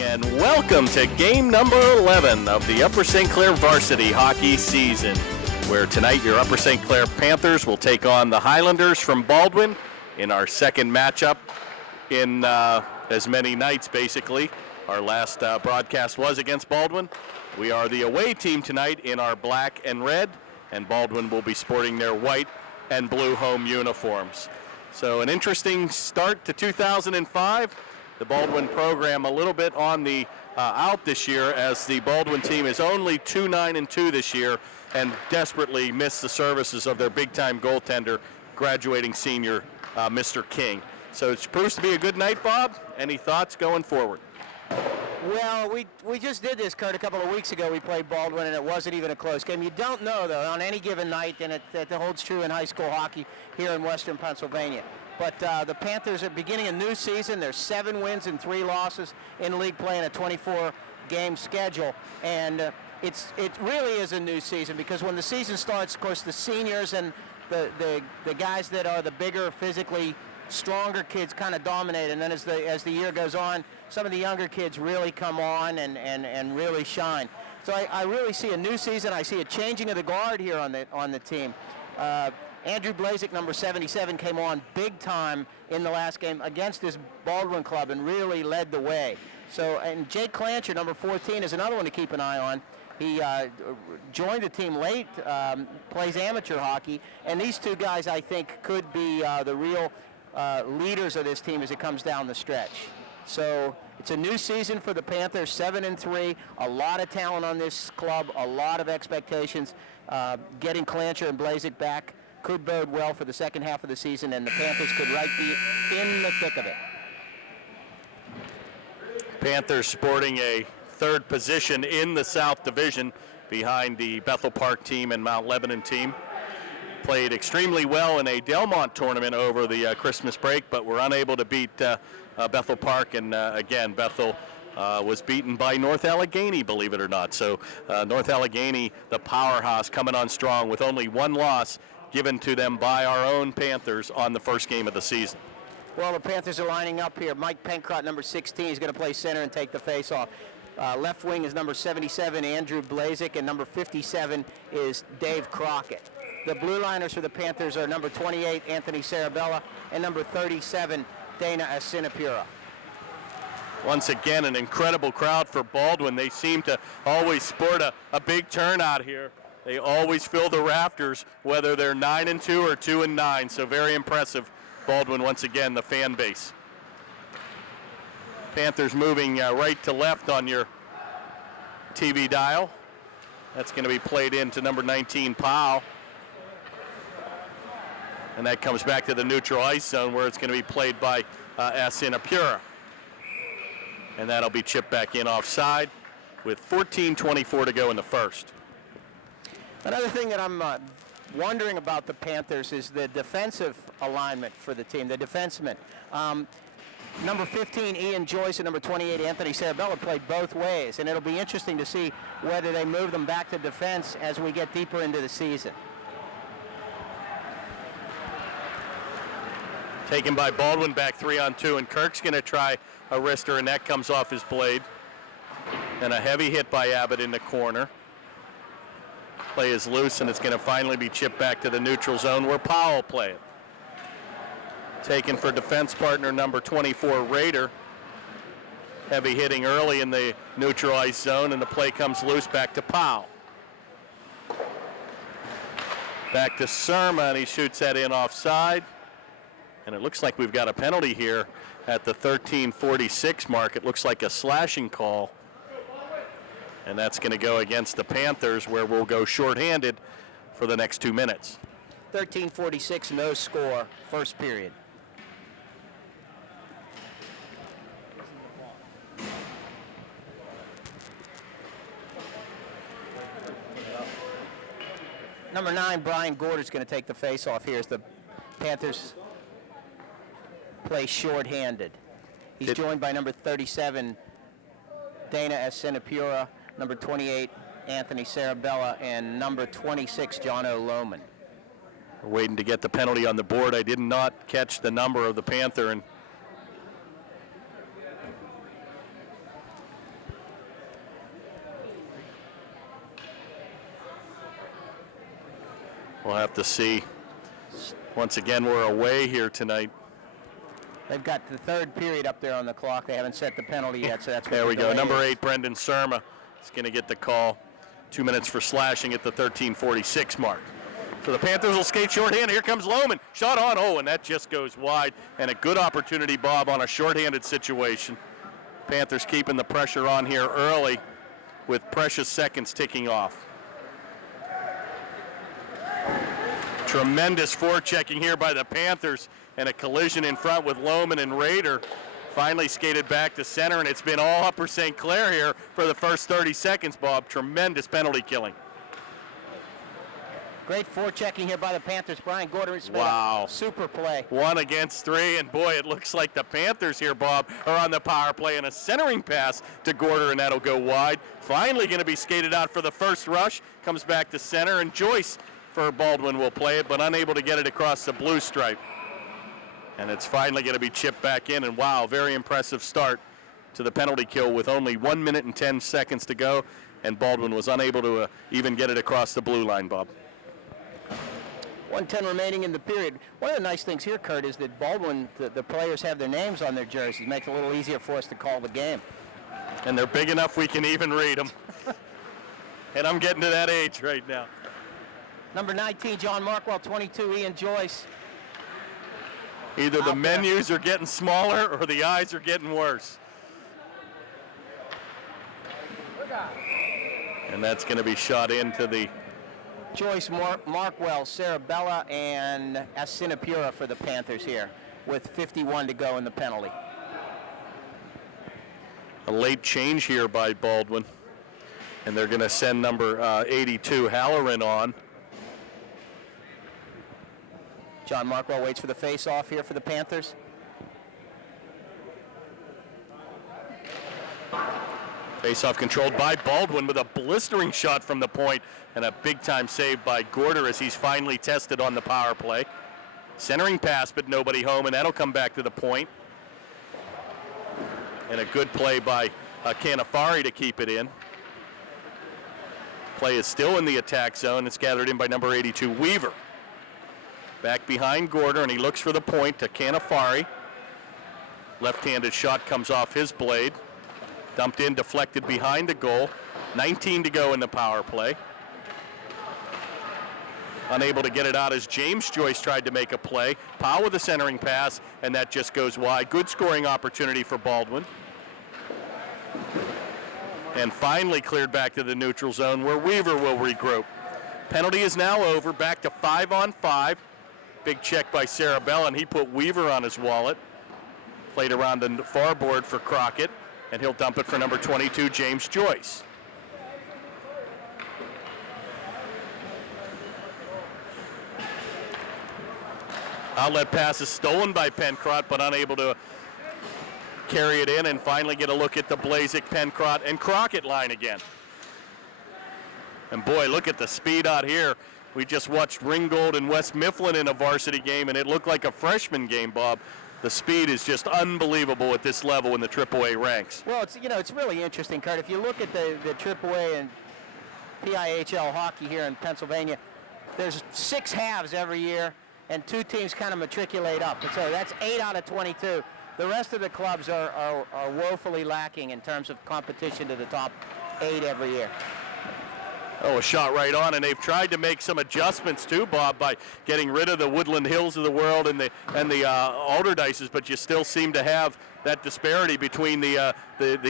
and welcome to game number 11 of the Upper St. Clair varsity hockey season, where tonight your Upper St. Clair Panthers will take on the Highlanders from Baldwin in our second matchup in as many nights, basically. Our last broadcast was against Baldwin. We are the away team tonight in our black and red, and Baldwin will be sporting their white and blue home uniforms. So an interesting start to 2005. The Baldwin program a little bit on the out this year, as the Baldwin team is only 2-9-2 this year and desperately missed the services of their big-time goaltender, graduating senior Mr. King. So it proves to be a good night, Bob. Any thoughts going forward? Well, we just did this, Kurt, a couple of weeks ago. We played Baldwin, and it wasn't even a close game. You don't know, though, on any given night, and it holds true in high school hockey here in Western Pennsylvania. But the Panthers are beginning a new season. There's 7 wins and 3 losses in league play in a 24-game schedule. And it really is a new season, because when the season starts, of course, the seniors and the guys that are the bigger, physically stronger kids kind of dominate. And then as the year goes on, some of the younger kids really come on and really shine. So I really see a new season. I see a changing of the guard here on the team. Andrew Blazik, number 77, came on big time in the last game against this Baldwin club and really led the way. So, and Jake Clancher, number 14, is another one to keep an eye on. He joined the team late, plays amateur hockey, and these two guys, I think, could be the real leaders of this team as it comes down the stretch. So it's a new season for the Panthers, 7-3, a lot of talent on this club, a lot of expectations. Getting Clancher and Blazik back could bode well for the second half of the season, and the Panthers could right be in the thick of it. Panthers sporting a third position in the South Division behind the Bethel Park team and Mount Lebanon team. Played extremely well in a Delmont tournament over the Christmas break, but were unable to beat Bethel Park, and again, Bethel was beaten by North Allegheny, believe it or not. So North Allegheny, the powerhouse, coming on strong with only one loss given to them by our own Panthers on the first game of the season. Well, the Panthers are lining up here. Mike Pencrott, number 16, is going to play center and take the face-off. Left wing is number 77, Andrew Blazik, and number 57 is Dave Crockett. The blue liners for the Panthers are number 28, Anthony Sarabella, and number 37, Dana Asinapura. Once again, an incredible crowd for Baldwin. They seem to always sport a big turnout here. They always fill the rafters, whether they're 9-2 or 2-9. So very impressive, Baldwin, once again, the fan base. Panthers moving right to left on your TV dial. That's going to be played into number 19, Powell. And that comes back to the neutral ice zone, where it's going to be played by Asinapura. And that'll be chipped back in offside with 14:24 to go in the first. Another thing that I'm wondering about the Panthers is the defensive alignment for the team, the defensemen. Number 15, Ian Joyce, and number 28, Anthony Sarabella, played both ways, and it'll be interesting to see whether they move them back to defense as we get deeper into the season. Taken by Baldwin, back 3-on-2, and Kirk's going to try a wrister, and that comes off his blade. And a heavy hit by Abbott in the corner. Play is loose, and it's going to finally be chipped back to the neutral zone where Powell played. Taken for defense partner number 24, Rader. Heavy hitting early in the neutral ice zone, and the play comes loose back to Powell. Back to Surma, and he shoots that in offside. And it looks like we've got a penalty here at the 13:46 mark. It looks like a slashing call. And that's going to go against the Panthers, where we'll go shorthanded for the next 2 minutes. 13:46, no score, first period. Number 9, Brian Gorder's going to take the face-off here as the Panthers play shorthanded. He's joined by number 37, Dana Asinapura, number 28, Anthony Sarabella, and number 26, John O'Lohman. We're waiting to get the penalty on the board. I did not catch the number of the Panther, and We'll have to see. Once again, we're away here tonight. They've got the third period up there on the clock. They haven't set the penalty yet, so that's what there we the go. delay Number is. 8, Brendan Surma, is going to get the call. 2 minutes for slashing at the 13:46 mark. So the Panthers will skate shorthand. Here comes Lohman. Shot on. Oh, and that just goes wide. And a good opportunity, Bob, on a shorthanded situation. Panthers keeping the pressure on here early with precious seconds ticking off. Tremendous forechecking here by the Panthers, and a collision in front with Lohman and Rader. Finally skated back to center, and it's been all Upper St. Clair here for the first 30 seconds, Bob. Tremendous penalty killing. Great forechecking here by the Panthers. Brian Gordon made Wow. a super play. 1 against 3, and boy, it looks like the Panthers here, Bob, are on the power play, and a centering pass to Gorder, and that'll go wide. Finally going to be skated out for the first rush. Comes back to center, and Joyce for Baldwin will play it, but unable to get it across the blue stripe. And it's finally going to be chipped back in, and wow, very impressive start to the penalty kill with only 1 minute and 10 seconds to go, and Baldwin was unable to even get it across the blue line, Bob. 1:10 remaining in the period. One of the nice things here, Kurt, is that Baldwin, the players have their names on their jerseys. Makes it a little easier for us to call the game. And they're big enough we can even read them. And I'm getting to that age right now. Number 19, John Markwell. 22, Ian Joyce. Either the Out there. menus are getting smaller or the eyes are getting worse. And that's going to be shot into the... Joyce, Markwell, Sarabella, and Asinapura for the Panthers here, with 51 to go in the penalty. A late change here by Baldwin. And they're going to send number 82, Halloran, on. John Markwell waits for the face-off here for the Panthers. Face-off controlled by Baldwin with a blistering shot from the point, and a big-time save by Gorder as he's finally tested on the power play. Centering pass, but nobody home, and that'll come back to the point. And a good play by Canafari to keep it in. Play is still in the attack zone. It's gathered in by number 82, Weaver. Back behind Gorder, and he looks for the point to Canafari. Left-handed shot comes off his blade. Dumped in, deflected behind the goal. 19 to go in the power play. Unable to get it out as James Joyce tried to make a play. Powell with a centering pass, and that just goes wide. Good scoring opportunity for Baldwin. And finally cleared back to the neutral zone where Weaver will regroup. Penalty is now over, back to 5-on-5. Big check by Sarabella, and he put Weaver on his wallet. Played around the far board for Crockett, and he'll dump it for number 22, James Joyce. Outlet pass is stolen by Pencrott, but unable to carry it in and finally get a look at the Blazik, Pencrott, and Crockett line again. And boy, look at the speed out here. We just watched Ringgold and West Mifflin in a varsity game, and it looked like a freshman game, Bob. The speed is just unbelievable at this level in the AAA ranks. Well, it's really interesting, Kurt. If you look at the AAA and PIHL hockey here in Pennsylvania, there's 6 halves every year, and 2 teams kind of matriculate up. And so that's 8 out of 22. The rest of the clubs are woefully lacking in terms of competition to the top 8 every year. Oh, a shot right on, and they've tried to make some adjustments too, Bob, by getting rid of the Woodland Hills of the world and the Alderdices, but you still seem to have that disparity between the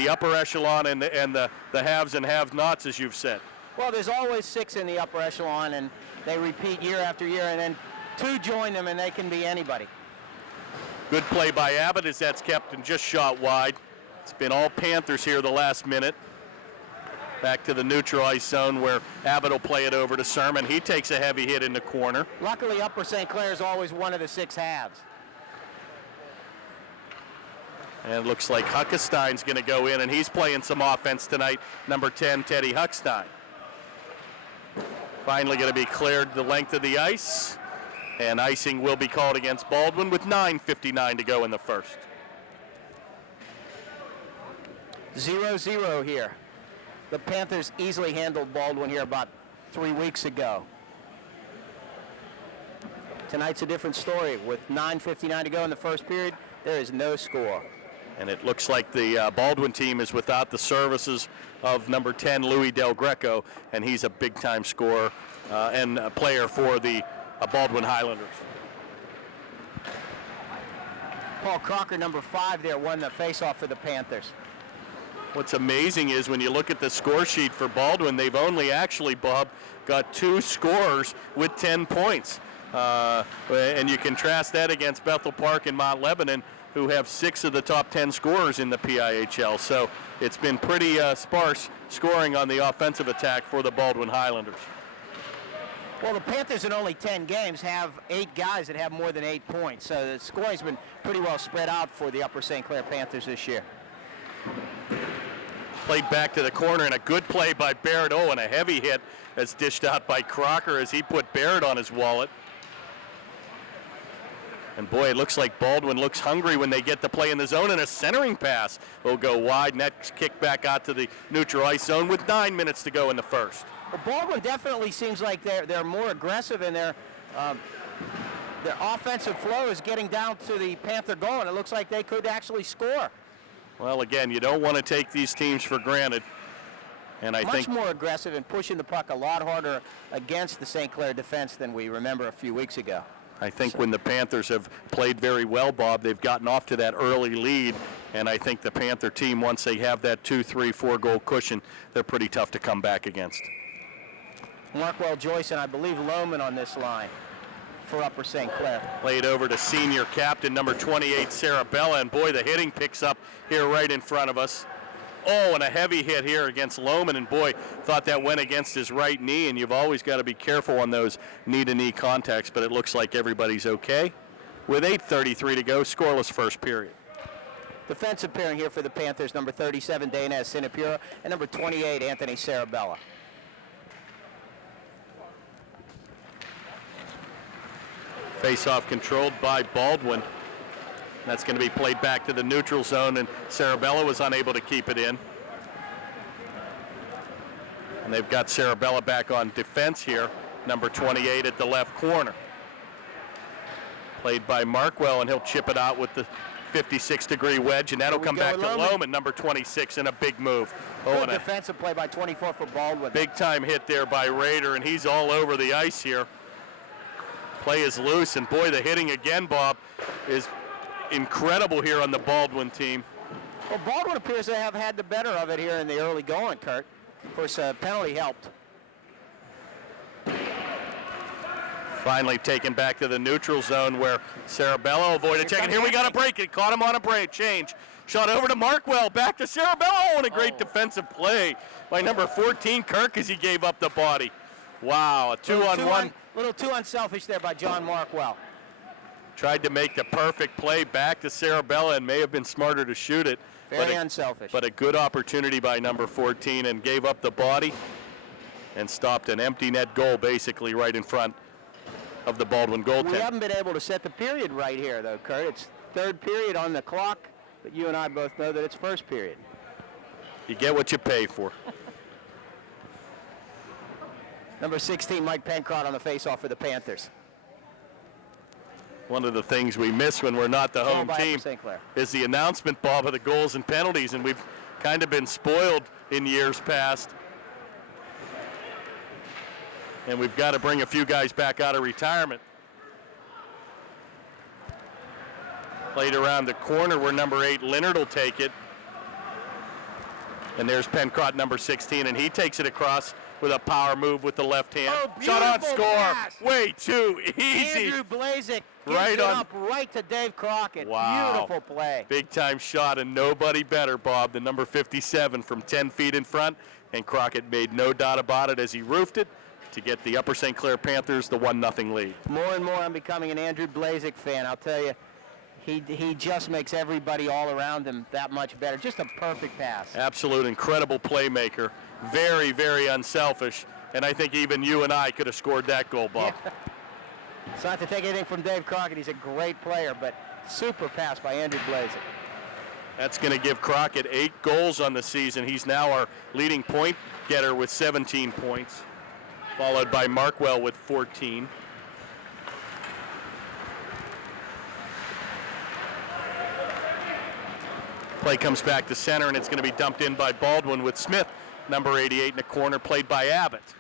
upper echelon and the haves and have-nots, as you've said. Well, there's always 6 in the upper echelon, and they repeat year after year, and then 2 join them, and they can be anybody. Good play by Abbott as that's kept and just shot wide. It's been all Panthers here the last minute. Back to the neutral ice zone where Abbott will play it over to Sermon. He takes a heavy hit in the corner. Luckily, Upper St. Clair is always one of the 6 halves. And it looks like Huckestein's going to go in, and he's playing some offense tonight. Number 10, Teddy Huckstein. Finally going to be cleared the length of the ice, and icing will be called against Baldwin with 9:59 to go in the first. 0-0 here. The Panthers easily handled Baldwin here about 3 weeks ago. tonight's a different story. With 9:59 to go in the first period, there is no score. And it looks like the Baldwin team is without the services of number 10, Louis Del Greco, and he's a big-time scorer and a player for the Baldwin Highlanders. Paul Crocker, number 5 there, won the faceoff for the Panthers. What's amazing is when you look at the score sheet for Baldwin, they've only actually, Bob, got 2 scorers with 10 points. And you contrast that against Bethel Park and Mount Lebanon, who have 6 of the top 10 scorers in the PIHL. So it's been pretty sparse scoring on the offensive attack for the Baldwin Highlanders. Well, the Panthers in only 10 games have 8 guys that have more than 8 points. So the scoring's been pretty well spread out for the Upper St. Clair Panthers this year. Played back to the corner, and a good play by Barrett. Oh, and a heavy hit that's dished out by Crocker as he put Barrett on his wallet. And boy, it looks like Baldwin looks hungry when they get the play in the zone, and a centering pass will go wide, and that kick back out to the neutral ice zone with 9 minutes to go in the first. Well, Baldwin definitely seems like they're more aggressive in their offensive flow is getting down to the Panther goal, and it looks like they could actually score. Well, again, you don't want to take these teams for granted. And I think much more aggressive and pushing the puck a lot harder against the St. Clair defense than we remember a few weeks ago. I think when the Panthers have played very well, Bob, they've gotten off to that early lead, and I think the Panther team, once they have that 2, 3, 4 goal cushion, they're pretty tough to come back against. Markwell, Joyce, and I believe Lohman on this line for Upper St. Clair. Played over to senior captain number 28, Sarah Bella, and boy, the hitting picks up here right in front of us. Oh, and a heavy hit here against Lohman, and boy, thought that went against his right knee, and you've always got to be careful on those knee-to-knee contacts, but it looks like everybody's okay. With 8:33 to go, scoreless first period. Defensive pairing here for the Panthers, number 37, Dana Sinapura, and number 28, Anthony Sarabella. Face-off controlled by Baldwin. That's going to be played back to the neutral zone, and Sarabella was unable to keep it in. And they've got Sarabella back on defense here, number 28 at the left corner. Played by Markwell, and he'll chip it out with the 56-degree wedge, and that'll come back to Lohman, number 26, in a big move. Good defensive play by 24 for Baldwin. Big-time hit there by Rader, and he's all over the ice here. Play is loose, and boy, the hitting again, Bob, is incredible here on the Baldwin team. Well, Baldwin appears to have had the better of it here in the early going, Kurt. Of course, penalty helped. Finally taken back to the neutral zone where Sarabella avoided checking. Here we got a break. It caught him on a break. Change. Shot over to Markwell. Back to Sarabella. And a great defensive play by number 14, Kirk, as he gave up the body. Wow, a two-on-one. Little too unselfish there by John Markwell. Tried to make the perfect play back to Sarabella and may have been smarter to shoot it. Very unselfish. But a good opportunity by number 14, and gave up the body and stopped an empty net goal basically right in front of the Baldwin goaltender. We haven't been able to set the period right here, though, Kurt. It's third period on the clock, but you and I both know that it's first period. You get what you pay for. Number 16, Mike Pencrott on the faceoff for the Panthers. One of the things we miss when we're not the home team is the announcement, Bob, of the goals and penalties, and we've kind of been spoiled in years past. And we've got to bring a few guys back out of retirement. Played around the corner where number 8, Leonard, will take it. And there's Pencrott, number 16, and he takes it across with a power move with the left hand. Oh, shot on score. Pass. Way too easy. Andrew Blazik gives it up right to Dave Crockett. Wow. Beautiful play. Big time shot, and nobody better, Bob, than number 57 from 10 feet in front. And Crockett made no doubt about it as he roofed it to get the Upper St. Clair Panthers the 1-0 lead. More and more I'm becoming an Andrew Blazik fan. I'll tell you, he just makes everybody all around him that much better. Just a perfect pass. Absolute incredible playmaker. Very, very unselfish. And I think even you and I could have scored that goal, Bob. Yeah. It's not to take anything from Dave Crockett. He's a great player, but super pass by Andrew Blazik. That's going to give Crockett 8 goals on the season. He's now our leading point getter with 17 points, followed by Markwell with 14. Play comes back to center, and it's going to be dumped in by Baldwin with Smith, number 88, in the corner, played by Abbott.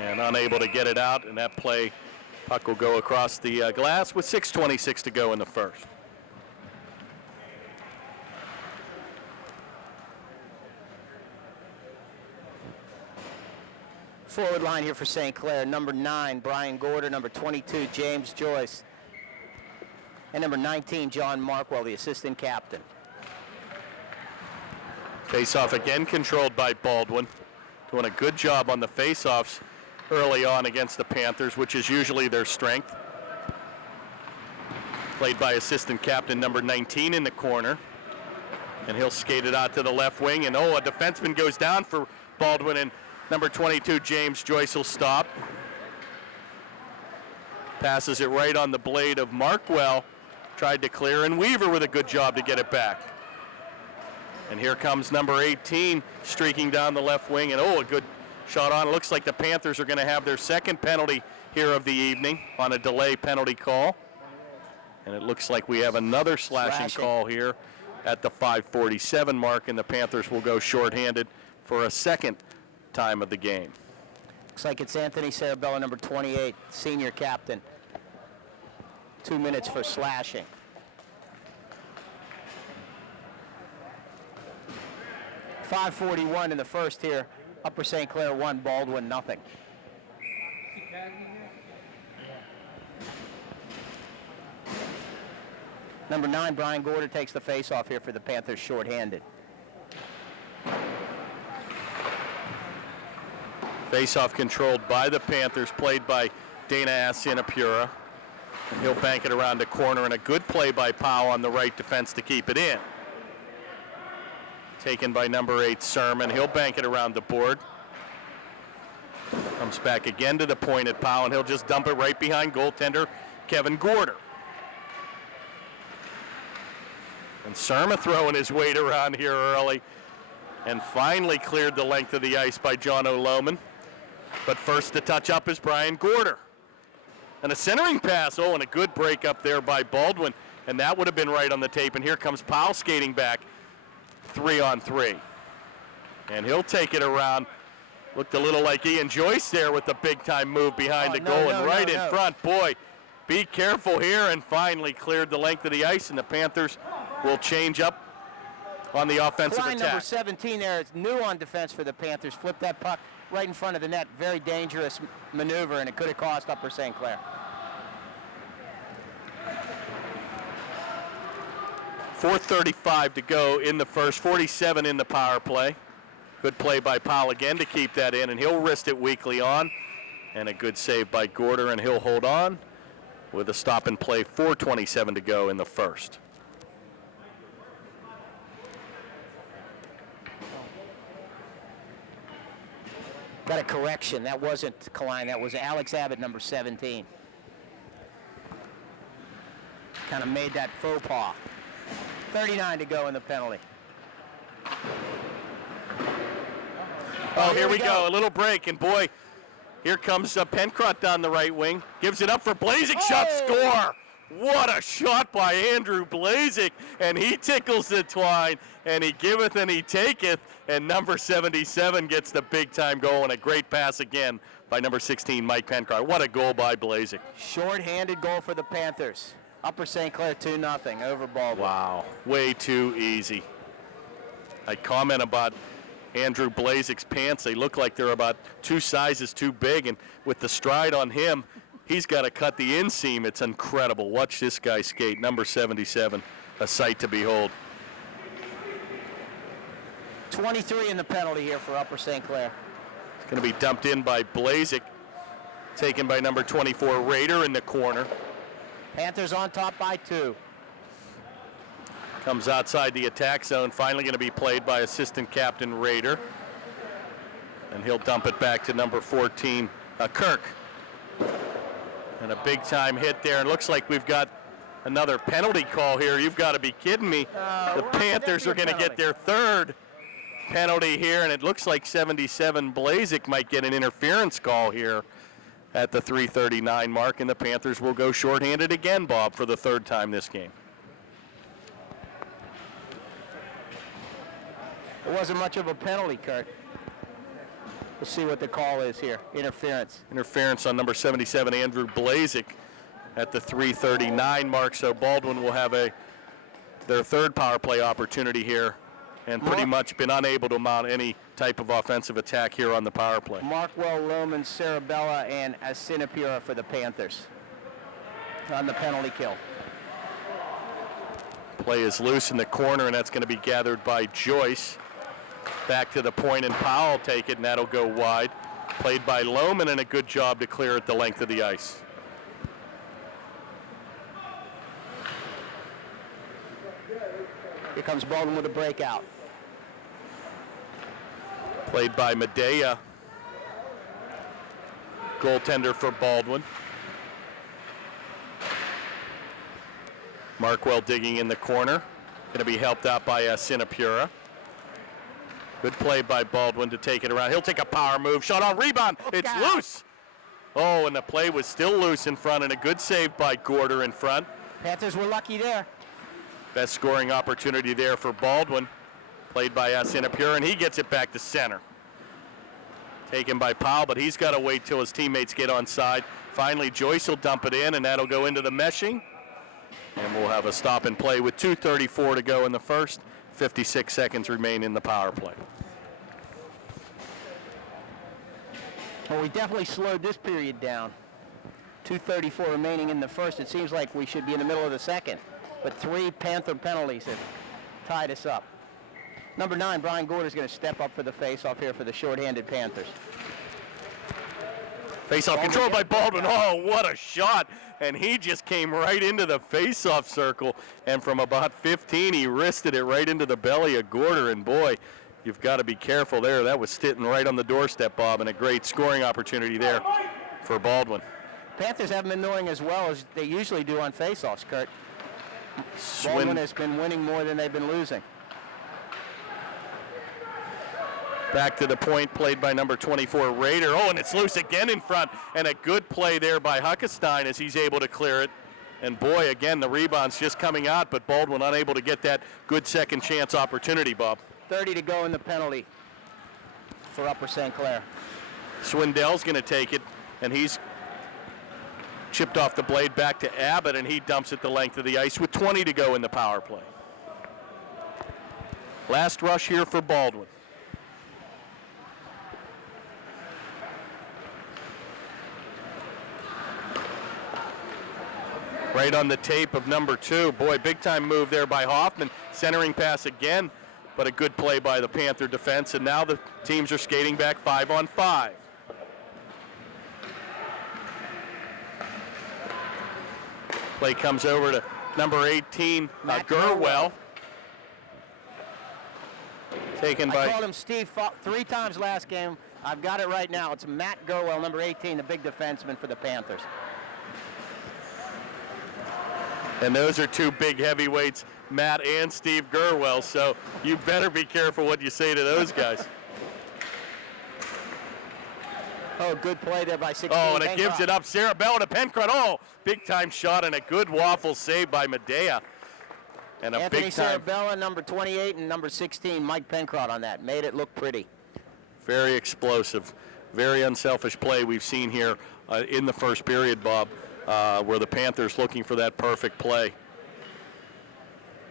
And unable to get it out, and that play, puck will go across the glass with 6:26 to go in the first. Forward line here for St. Clair, number 9, Brian Gorder, number 22, James Joyce, and number 19, John Markwell, the assistant captain. Face-off again controlled by Baldwin, doing a good job on the face-offs early on against the Panthers, which is usually their strength. Played by assistant captain number 19 in the corner, and he'll skate it out to the left wing, and a defenseman goes down for Baldwin, and number 22, James Joyce, will stop. Passes it right on the blade of Markwell. Tried to clear, and Weaver with a good job to get it back. And here comes number 18 streaking down the left wing, and a good shot on. It looks like the Panthers are going to have their second penalty here of the evening on a delay penalty call. And it looks like we have another slashing call here at the 5:47 mark, and the Panthers will go shorthanded for a second time of the game. Looks like it's Anthony Sarabella, number 28, senior captain. 2 minutes for slashing. .541 in the first here. Upper St. Clair 1, Baldwin nothing. Number 9, Brian Gorder, takes the face-off here for the Panthers shorthanded. Face-off controlled by the Panthers, played by Dana Asinapura. And he'll bank it around the corner, and a good play by Powell on the right defense to keep it in. Taken by number 8, Sermon. He'll bank it around the board. Comes back again to the point at Powell, and he'll just dump it right behind goaltender Kevin Gorder. And Sermon throwing his weight around here early, and finally cleared the length of the ice by John O'Loman. But first to touch up is Brian Gorder. And a centering pass, and a good break up there by Baldwin, and that would have been right on the tape. And here comes Powell skating back, 3-on-3. And he'll take it around. Looked a little like Ian Joyce there with the big-time move behind the goal and right in front. Boy, be careful here, and finally cleared the length of the ice, and the Panthers will change up on the offensive attack. Number 17 there, it's new on defense for the Panthers. Flipped that puck right in front of the net. Very dangerous maneuver, and it could have cost Upper St. Clair. .435 to go in the first, 47 in the power play. Good play by Powell again to keep that in, and he'll wrist it weakly on. And a good save by Gorder, and he'll hold on with a stop and play. 4:27 to go in the first. Got a correction. That wasn't Klein. That was Alex Abbott, number 17. Kind of made that faux pas. 39 to go in the penalty. Here we go. A little break, and boy, here comes Pencrott down the right wing. Gives it up for Blazik. Shot, score. What a shot by Andrew Blazik, and he tickles the twine, and he giveth and he taketh, and number 77 gets the big-time goal, and a great pass again by number 16, Mike Pencrott. What a goal by Blazik. Short-handed goal for the Panthers. Upper St. Clair 2-0 over Baldwin. Wow, way too easy. I comment about Andrew Blazik's pants. They look like they're about 2 sizes too big, and with the stride on him, he's got to cut the inseam. It's incredible. Watch this guy skate. Number 77, a sight to behold. 23 in the penalty here for Upper St. Clair. It's going to be dumped in by Blazik, taken by number 24, Rader, in the corner. Panthers on top by 2. Comes outside the attack zone. Finally going to be played by assistant captain Rader. And he'll dump it back to number 14, Kirk. And a big-time hit there. And looks like we've got another penalty call here. You've got to be kidding me. The Panthers are going to get their third penalty here, and it looks like 77 Blazik might get an interference call here at the 3:39 mark, and the Panthers will go shorthanded again, Bob, for the third time this game. It wasn't much of a penalty, Kurt. We'll see what the call is here. Interference. Interference on number 77, Andrew Blazik, at the 3:39 mark. So Baldwin will have their third power play opportunity here, and pretty much been unable to mount any type of offensive attack here on the power play. Markwell, Lohman, Sarabella, and Asinapura for the Panthers on the penalty kill. Play is loose in the corner, and that's going to be gathered by Joyce. Back to the point, and Powell take it, and that'll go wide. Played by Lohman, and a good job to clear it the length of the ice. Here comes Baldwin with a breakout. Played by Medea. Goaltender for Baldwin. Markwell digging in the corner. Going to be helped out by Sinapura. Good play by Baldwin to take it around. He'll take a power move. Shot on rebound. It's loose. Oh, and the play was still loose in front, and a good save by Gorder in front. Panthers were lucky there. Best scoring opportunity there for Baldwin. Played by Sinapura, and he gets it back to center. Taken by Powell, but he's got to wait till his teammates get on side. Finally, Joyce will dump it in, and that'll go into the meshing. And we'll have a stop and play with 2:34 to go in the first. 56 seconds remain in the power play. Well, we definitely slowed this period down. 2:34 remaining in the first. It seems like we should be in the middle of the second. But 3 Panther penalties have tied us up. Number 9, Brian Gorder is going to step up for the face-off here for the shorthanded Panthers. Face-off controlled by Baldwin. Oh, what a shot. And he just came right into the face-off circle. And from about 15, he wristed it right into the belly of Gorder. And boy, you've got to be careful there. That was sitting right on the doorstep, Bob, and a great scoring opportunity there for Baldwin. Panthers haven't been doing as well as they usually do on face-offs, Kurt. Baldwin has been winning more than they've been losing. Back to the point, played by number 24, Rader. Oh, and it's loose again in front. And a good play there by Huckestein as he's able to clear it. And boy, again, the rebound's just coming out, but Baldwin unable to get that good second chance opportunity, Bob. 30 to go in the penalty for Upper St. Clair. Swindell's going to take it, and he's chipped off the blade back to Abbott, and he dumps it the length of the ice with 20 to go in the power play. Last rush here for Baldwin. Right on the tape of number 2. Boy, big time move there by Hoffman. Centering pass again, but a good play by the Panther defense. And now the teams are skating back 5-on-5. Play comes over to number 18, Gerwell. Taken by... I called him Steve 3 times last game. I've got it right now. It's Matt Gerwell, number 18, the big defenseman for the Panthers. And those are 2 big heavyweights, Matt and Steve Gerwell, so you better be careful what you say to those guys. Oh, good play there by 16. Oh, and it gives it up. Sarabella to Pencrott. Oh, big-time shot and a good waffle save by Medea. And a Anthony big-time... Sarabella, number 28, and number 16, Mike Pencrott on that. Made it look pretty. Very explosive, very unselfish play we've seen here in the first period, Bob. Where the Panthers looking for that perfect play.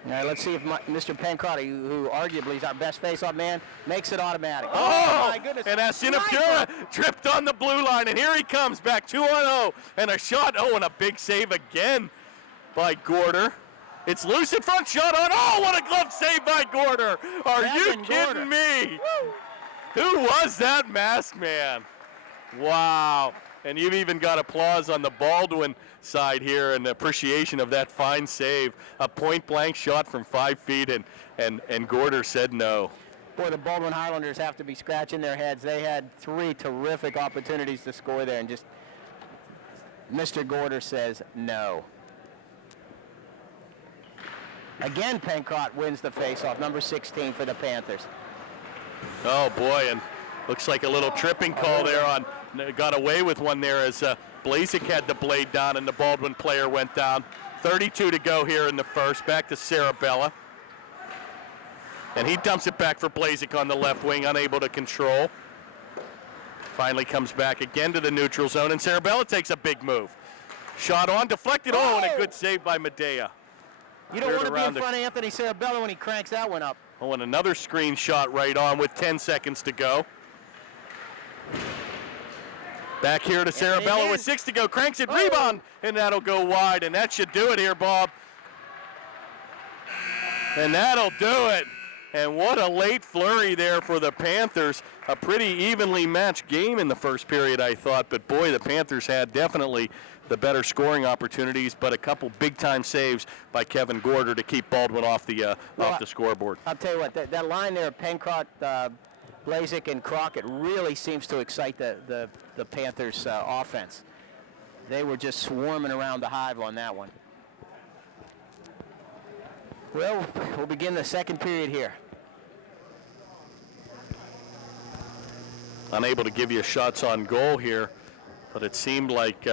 All right, let's see if Mr. Pencrott, who arguably is our best face-off man, makes it automatic. Oh, my goodness. And Sinapura tripped on the blue line, and here he comes back 2-on-0, and a shot. Oh, and a big save again by Gorder. It's loose in front, shot on. Oh, what a glove save by Gorder. Are you kidding me? Woo. Who was that masked man? Wow. And you've even got applause on the Baldwin side here and appreciation of that fine save. A point-blank shot from 5 feet, and Gorder said no. Boy, the Baldwin Highlanders have to be scratching their heads. They had 3 terrific opportunities to score there, and just Mr. Gorder says no. Again, Pencrott wins the faceoff, number 16 for the Panthers. Oh, boy, and looks like a little tripping call there on... Got away with one there as Blazik had the blade down and the Baldwin player went down. 32 to go here in the first. Back to Sarabella. And he dumps it back for Blazek on the left wing, unable to control. Finally comes back again to the neutral zone, and Sarabella takes a big move. Shot on, deflected, and a good save by Medea. You don't want to be in front of Anthony Sarabella when he cranks that one up. Oh, and another screen shot right on with 10 seconds to go. Back here to Sarabella with 6 to go, cranks it, rebound, and that'll go wide, and that should do it here, Bob. And that'll do it. And what a late flurry there for the Panthers. A pretty evenly matched game in the first period, I thought. But, boy, the Panthers had definitely the better scoring opportunities, but a couple big-time saves by Kevin Gorder to keep Baldwin off the scoreboard. I'll tell you what, that line there, Pencroft, Blazek, and Crockett really seems to excite the Panthers' offense. They were just swarming around the hive on that one. Well, we'll begin the second period here. Unable to give you shots on goal here, but it seemed like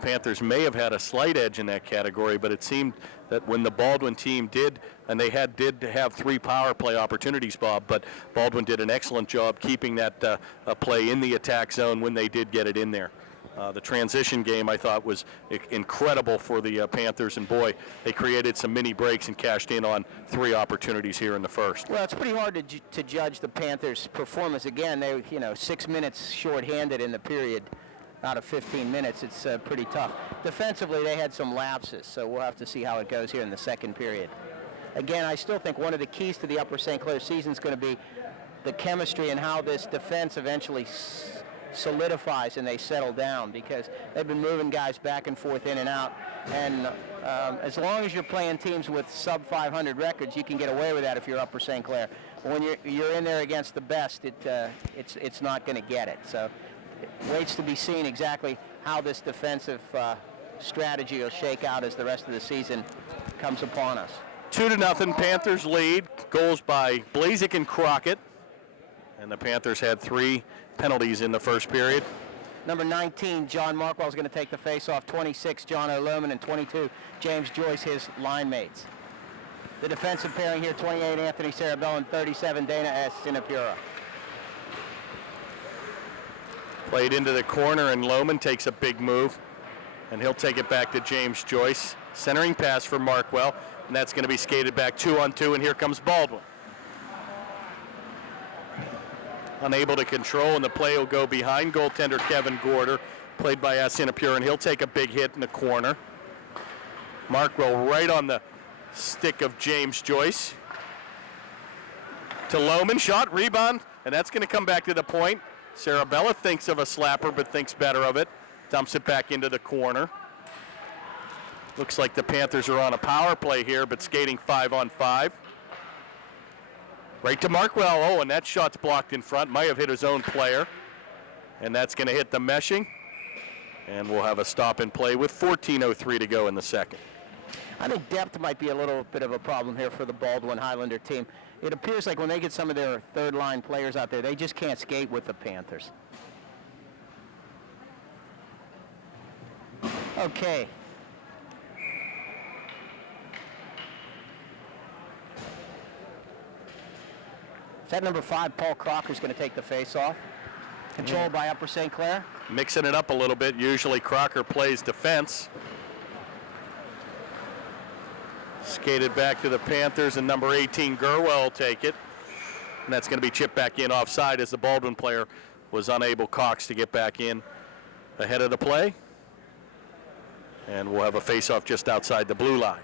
Panthers may have had a slight edge in that category, but it seemed that when the Baldwin team did have 3 power play opportunities, Bob, but Baldwin did an excellent job keeping that play in the attack zone when they did get it in there. The transition game, I thought, was incredible for the Panthers, and boy, they created some mini breaks and cashed in on 3 opportunities here in the first. Well, it's pretty hard to judge the Panthers' performance. Again, they 6 minutes shorthanded in the period out of 15 minutes. It's pretty tough. Defensively, they had some lapses, so we'll have to see how it goes here in the second period. Again, I still think one of the keys to the Upper St. Clair season is going to be the chemistry and how this defense eventually solidifies and they settle down, because they've been moving guys back and forth in and out, and as long as you're playing teams with sub 500 records, you can get away with that if you're Upper St. Clair. But when you're in there against the best, it's not going to get it. So it waits to be seen exactly how this defensive strategy will shake out as the rest of the season comes upon us. 2-0 Panthers lead. Goals by Blazek and Crockett, and the Panthers had 3 penalties in the first period. Number 19, John Markwell, is going to take the face-off. 26, John O'Lohman, and 22, James Joyce, his line mates. The defensive pairing here, 28, Anthony Sarabella, and 37, Dana S. Sinapura. Played into the corner, and Lohman takes a big move, and he'll take it back to James Joyce. Centering pass for Markwell, and that's going to be skated back 2-on-2, and here comes Baldwin. Unable to control, and the play will go behind goaltender Kevin Gorder, played by Sinapura, and he'll take a big hit in the corner. Markwell right on the stick of James Joyce. To Lohman, shot, rebound, and that's going to come back to the point. Sarabella thinks of a slapper, but thinks better of it. Dumps it back into the corner. Looks like the Panthers are on a power play here, but skating 5-on-5. Right to Markwell, and that shot's blocked in front. Might have hit his own player. And that's going to hit the meshing. And we'll have a stop and play with 14:03 to go in the second. I think depth might be a little bit of a problem here for the Baldwin Highlander team. It appears like when they get some of their third-line players out there, they just can't skate with the Panthers. Okay. Set number 5, Paul Crocker's going to take the face-off. Controlled by Upper St. Clair. Mixing it up a little bit. Usually Crocker plays defense. Skated back to the Panthers, and number 18, Gerwell, will take it. And that's going to be chipped back in offside as the Baldwin player was unable, Cox, to get back in ahead of the play. And we'll have a face-off just outside the blue line.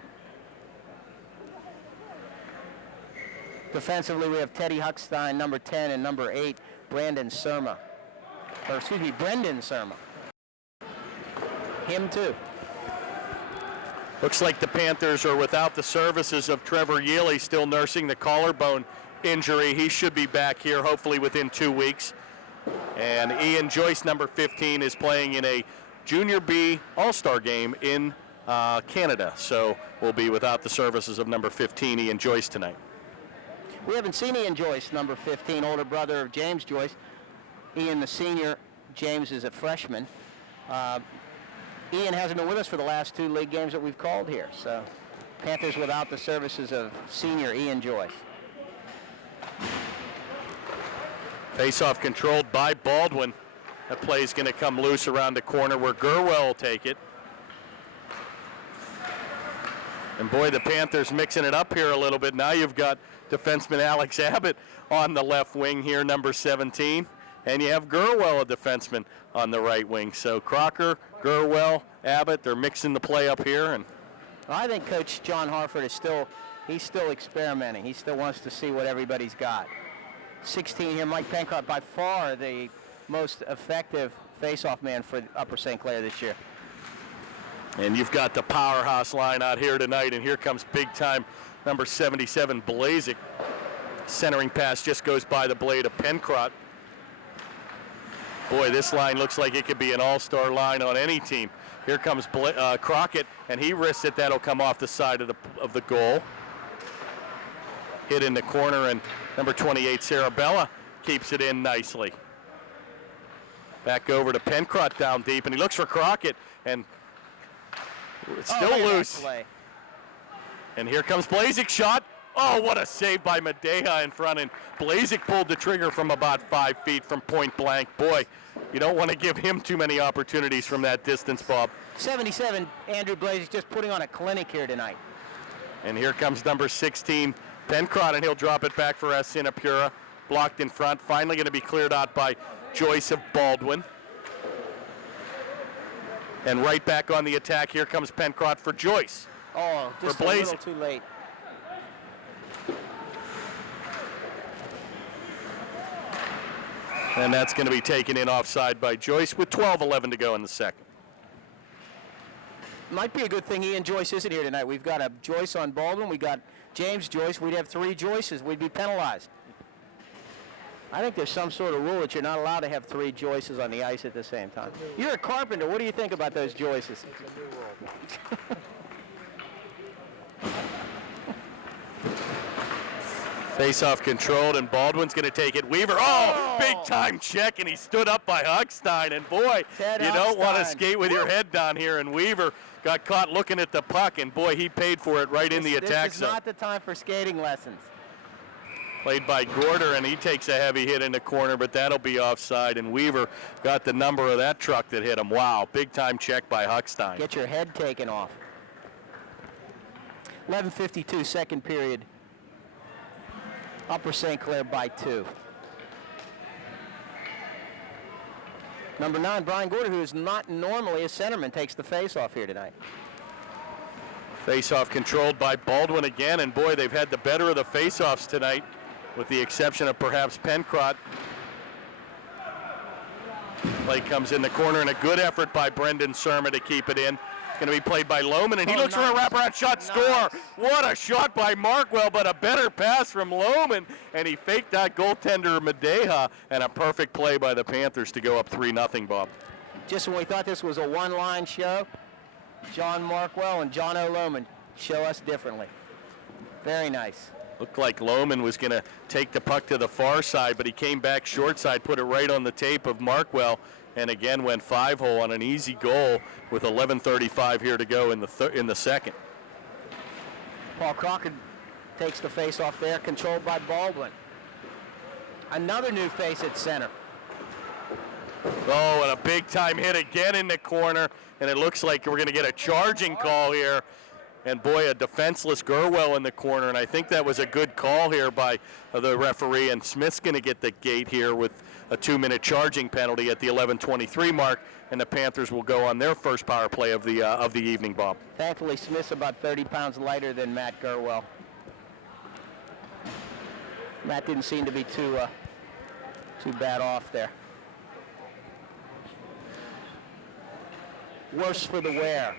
Defensively, we have Teddy Huckstein, number 10, and number 8, Brendan Surma. Him too. Looks like the Panthers are without the services of Trevor Yealy, still nursing the collarbone injury. He should be back here hopefully within 2 weeks. And Ian Joyce, number 15, is playing in a Junior B All-Star game in Canada. So we'll be without the services of number 15, Ian Joyce, tonight. We haven't seen Ian Joyce, number 15, older brother of James Joyce. Ian the senior, James is a freshman. Ian hasn't been with us for the last 2 league games that we've called here. So Panthers without the services of senior Ian Joyce. Face-off controlled by Baldwin. That play is going to come loose around the corner where Gurwell will take it. And boy, the Panthers mixing it up here a little bit. Now you've got defenseman Alex Abbott on the left wing here, number 17. And you have Gurwell, a defenseman, on the right wing. So Crocker, Gurwell, Abbott, they're mixing the play up here. And I think Coach John Harford is still experimenting. He still wants to see what everybody's got. 16 here, Mike Pencroft, by far the most effective face-off man for Upper St. Clair this year. And you've got the powerhouse line out here tonight, and here comes big-time number 77, Blazik. Centering pass just goes by the blade of Pencroft. Boy, this line looks like it could be an all-star line on any team. Here comes Crockett, and he risks it. That'll come off the side of the goal. Hit in the corner, and number 28, Sarabella, keeps it in nicely. Back over to Pencroft down deep, and he looks for Crockett, and it's still loose. And here comes Blazik's shot. Oh, what a save by Madeja in front, and Blazik pulled the trigger from about 5 feet from point blank. Boy, you don't want to give him too many opportunities from that distance, Bob. 77, Andrew Blazik just putting on a clinic here tonight. And here comes number 16, Pencroft, and he'll drop it back for Sinapura. Blocked in front, finally going to be cleared out by Joyce of Baldwin. And right back on the attack, here comes Pencroft for Joyce. Oh, just a little too late. And that's going to be taken in offside by Joyce with 12:11 to go in the second. Might be a good thing Ian Joyce isn't here tonight. We've got a Joyce on Baldwin. We got James Joyce. We'd have 3 Joyces. We'd be penalized. I think there's some sort of rule that you're not allowed to have 3 Joyces on the ice at the same time. You're a carpenter. What do you think about those Joyces? Face-off controlled, and Baldwin's going to take it. Weaver, big-time check, and he stood up by Huckstein. And boy, you don't want to skate with your head down here. And Weaver got caught looking at the puck, and boy, he paid for it right in the attack zone. This is not the time for skating lessons. Played by Gorder, and he takes a heavy hit in the corner, but that'll be offside. And Weaver got the number of that truck that hit him. Wow, big-time check by Huckstein. Get your head taken off. 11:52, second period. Upper St. Clair by 2. Number 9, Brian Gorder, who is not normally a centerman, takes the face-off here tonight. Face-off controlled by Baldwin again, and boy, they've had the better of the face-offs tonight, with the exception of perhaps Pencroft. Play comes in the corner, and a good effort by Brendan Surma to keep it in. Going to be played by Lohman, and he looks for a wraparound shot, score. What a shot by Markwell, but a better pass from Lohman, and he faked that goaltender Madeja, and a perfect play by the Panthers to go up 3-0, Bob. Just when we thought this was a one-line show, John Markwell and John O. Lohman show us differently. Very nice. Looked like Lohman was going to take the puck to the far side, but he came back short side, put it right on the tape of Markwell, and again went 5-hole on an easy goal with 11:35 here to go in the second. Paul Crocker takes the face off there, controlled by Baldwin. Another new face at center. Oh, and a big-time hit again in the corner, and it looks like we're going to get a charging call here. And boy, a defenseless Gurwell in the corner, and I think that was a good call here by the referee, and Smith's going to get the gate here with a 2-minute charging penalty at the 11:23 mark, and the Panthers will go on their first power play of the evening, Bob. Thankfully, Smith's about 30 pounds lighter than Matt Gurwell. Matt didn't seem to be too bad off there. Worse for the wear.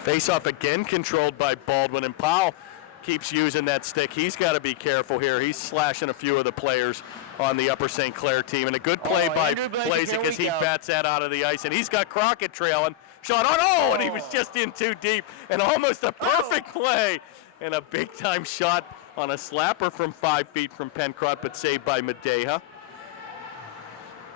Face-off again controlled by Baldwin, and Powell keeps using that stick. He's got to be careful here. He's slashing a few of the players on the Upper St. Clair team, and a good play by Blazik as he bats that out of the ice, and he's got Crockett trailing. Shot on, and he was just in too deep, and almost a perfect play, and a big-time shot on a slapper from 5 feet from Pencroft, but saved by Madeja.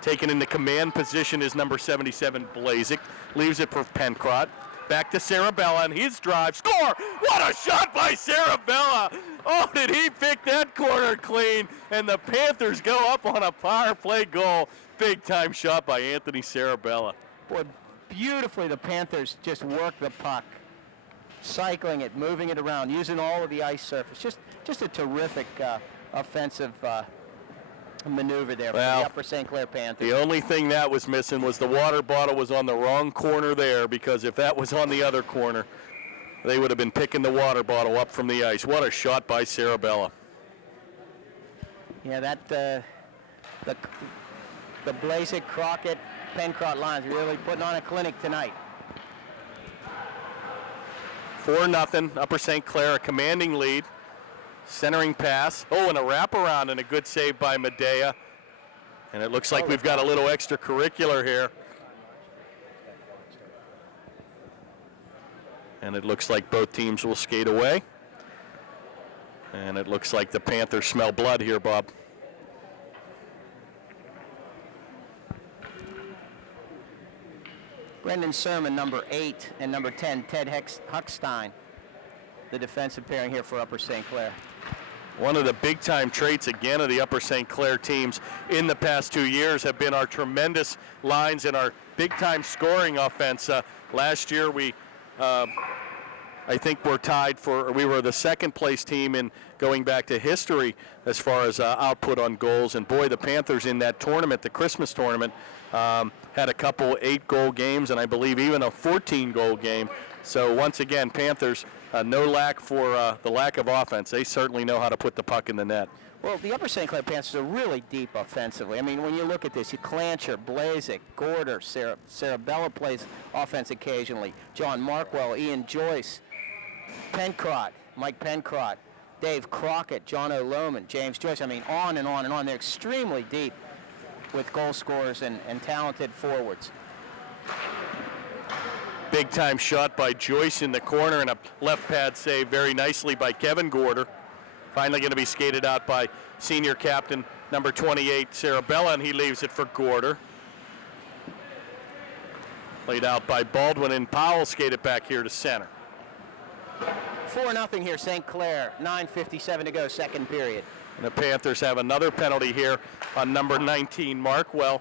Taken in the command position is number 77, Blazik. Leaves it for Pencroft. Back to Sarabella, and his drive. Score! What a shot by Sarabella! Oh, did he pick that corner clean? And the Panthers go up on a power play goal. Big time shot by Anthony Sarabella. Boy, beautifully the Panthers just work the puck, cycling it, moving it around, using all of the ice surface. Just a terrific offensive maneuver there for the Upper St. Clair Panthers. The only thing that was missing was the water bottle was on the wrong corner there, because if that was on the other corner, they would have been picking the water bottle up from the ice. What a shot by Sarabella. Yeah, that the Blazek, Crockett, Pencrott lines really putting on a clinic tonight. 4-0, Upper St. Clair, a commanding lead. Centering pass. Oh, and a wraparound and a good save by Medea. And it looks like we've got a little extracurricular here. And it looks like both teams will skate away. And it looks like the Panthers smell blood here, Bob. Brendan Sermon, number 8, and number 10, Ted Huckstein, the defensive pairing here for Upper St. Clair. One of the big-time traits, again, of the Upper St. Clair teams in the past 2 years have been our tremendous lines and our big-time scoring offense. Last year, we I think we're tied for, we were the second-place team in going back to history as far as output on goals. And, boy, the Panthers in that tournament, the Christmas tournament, had a couple 8-goal games and I believe even a 14-goal game. So, once again, Panthers, no lack for the lack of offense. They certainly know how to put the puck in the net. Well, the Upper St. Clair Panthers are really deep offensively. I mean, when you look at this, you Clancher, Blazek, Gorder, Sarabella plays offense occasionally. John Markwell, Ian Joyce, Pencrott, Mike Pencrott, Dave Crockett, John O'Lohman, James Joyce. I mean, on and on and on. They're extremely deep with goal scorers and talented forwards. Big time shot by Joyce in the corner and a left pad save very nicely by Kevin Gorder. Finally going to be skated out by senior captain number 28 Sarabella, and he leaves it for Gorder. Played out by Baldwin, and Powell skated back here to center. 4-0 here, St. Clair. 9:57 to go, second period. And the Panthers have another penalty here on number 19 Markwell.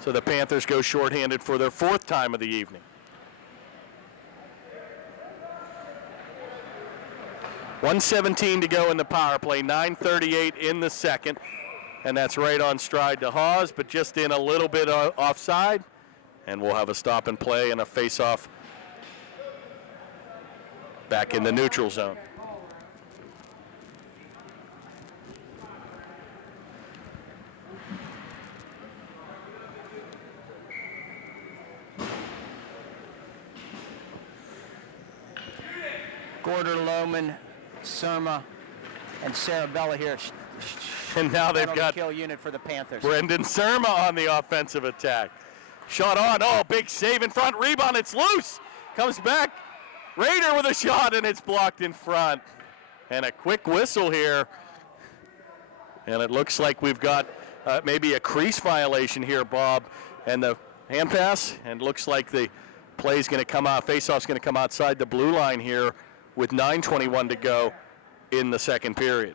So the Panthers go shorthanded for their 4th time of the evening. .117 to go in the power play, 9:38 in the second. And that's right on stride to Hawes, but just in a little bit offside. And we'll have a stop and play and a face-off back in the neutral zone. Gorder, Lohman, Surma, and Sarabella here. And now they've got kill unit for the Panthers. Brendan Surma on the offensive attack. Shot on. Oh, big save in front. Rebound. It's loose. Comes back. Raider with a shot, and it's blocked in front. And a quick whistle here. And it looks like we've got maybe a crease violation here, Bob. And the hand pass, and looks like the play's going to come out. Faceoff's going to come outside the blue line here with 9:21 to go in the second period.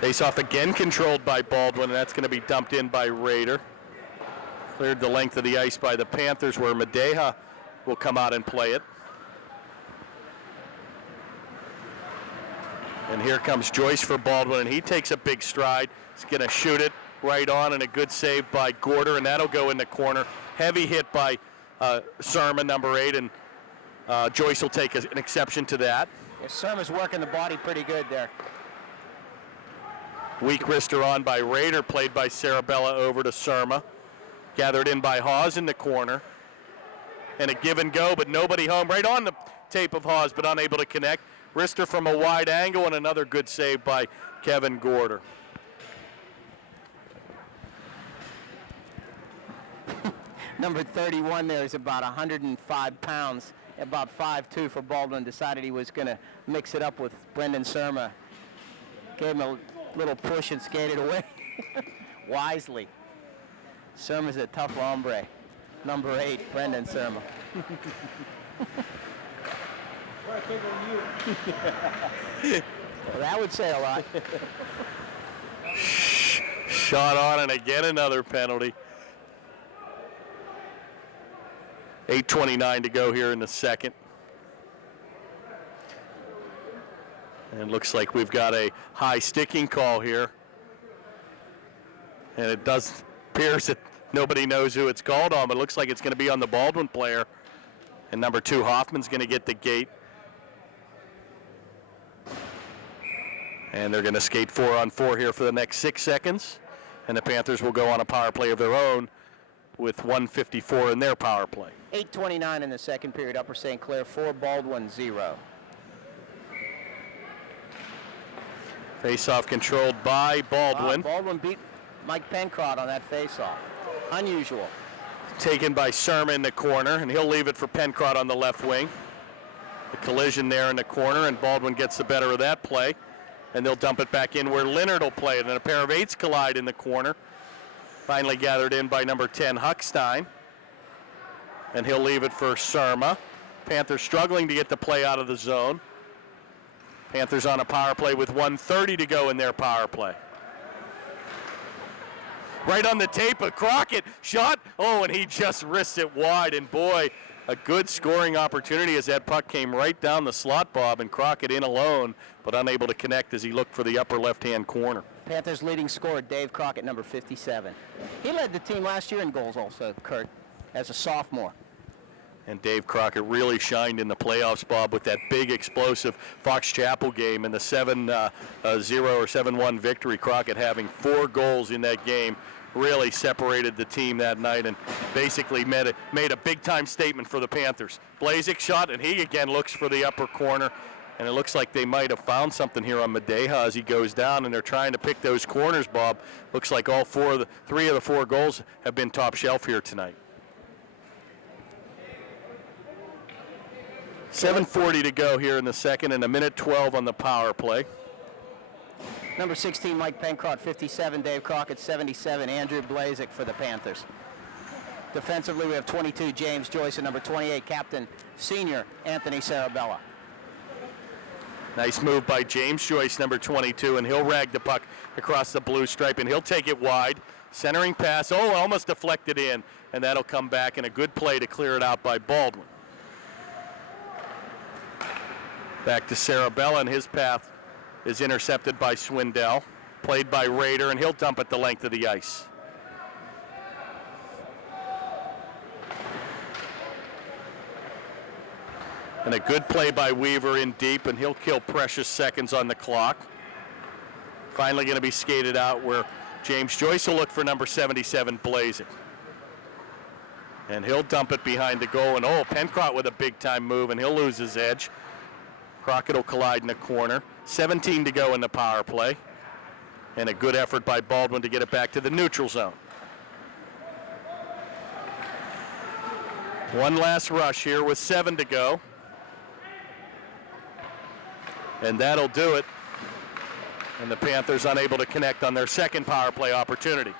Face-off again controlled by Baldwin, and that's going to be dumped in by Raider. Cleared the length of the ice by the Panthers, where Medea will come out and play it. And here comes Joyce for Baldwin, and he takes a big stride. He's going to shoot it right on, and a good save by Gorder, and that'll go in the corner. Heavy hit by Sermon, number 8, and Joyce will take an exception to that. Yeah, Sermon's working the body pretty good there. Weak wrister on by Raider, played by Sarabella over to Surma. Gathered in by Hawes in the corner. And a give and go, but nobody home. Right on the tape of Hawes, but unable to connect. Wrister from a wide angle, and another good save by Kevin Gorder. Number 31 there is about 105 pounds, about 5'2" for Baldwin. Decided he was going to mix it up with Brendan Surma. Gave him a Little push and skated away wisely. Surma's a tough hombre. Number 8, Brendan Surma. Well, that would say a lot. Shot on, and again another penalty. 8:29 to go here in the second. And it looks like we've got a high sticking call here. And it appears that nobody knows who it's called on, but it looks like it's going to be on the Baldwin player. And number 2, Hoffman's going to get the gate. And they're going to skate 4-on-4 here for the next 6 seconds. And the Panthers will go on a power play of their own with 1:54 in their power play. 8:29 in the second period. Upper St. Clair 4, Baldwin 0. Face-off controlled by Baldwin. Baldwin beat Mike Pencrott on that face-off. Unusual. Taken by Surma in the corner, and he'll leave it for Pencrott on the left wing. The collision there in the corner, and Baldwin gets the better of that play. And they'll dump it back in where Leonard will play it. And a pair of 8s collide in the corner. Finally gathered in by number 10, Huckstein. And he'll leave it for Surma. Panthers struggling to get the play out of the zone. Panthers on a power play with 1:30 to go in their power play. Right on the tape of Crockett. Shot. Oh, and he just wrists it wide. And boy, a good scoring opportunity as that puck came right down the slot, Bob, and Crockett in alone, but unable to connect as he looked for the upper left-hand corner. Panthers leading scorer, Dave Crockett, number 57. He led the team last year in goals also, Kurt, as a sophomore. And Dave Crockett really shined in the playoffs, Bob, with that big explosive Fox Chapel game and the 7-0 or 7-1 victory. Crockett having 4 goals in that game really separated the team that night and basically made a big-time statement for the Panthers. Blazek shot, and he again looks for the upper corner, and it looks like they might have found something here on Madeja as he goes down, and they're trying to pick those corners, Bob. Looks like all 3 of the 4 goals have been top shelf here tonight. 7:40 to go here in the second, and 1:12 on the power play. Number 16, Mike Pencrott, 57. Dave Crockett, 77. Andrew Blazek for the Panthers. Defensively, we have 22, James Joyce, and number 28, Captain Senior Anthony Sarabella. Nice move by James Joyce, number 22, and he'll rag the puck across the blue stripe, and he'll take it wide. Centering pass, almost deflected in, and that'll come back, and a good play to clear it out by Baldwin. Back to Sarabella, and his path is intercepted by Swindell, played by Rader, and he'll dump it the length of the ice. And a good play by Weaver in deep, and he'll kill precious seconds on the clock. Finally going to be skated out where James Joyce will look for number 77, Blazek. And he'll dump it behind the goal, and Pencrott with a big-time move, and he'll lose his edge. Crockett will collide in the corner. 17 to go in the power play. And a good effort by Baldwin to get it back to the neutral zone. One last rush here with 7 to go. And that'll do it. And the Panthers unable to connect on their second power play opportunity.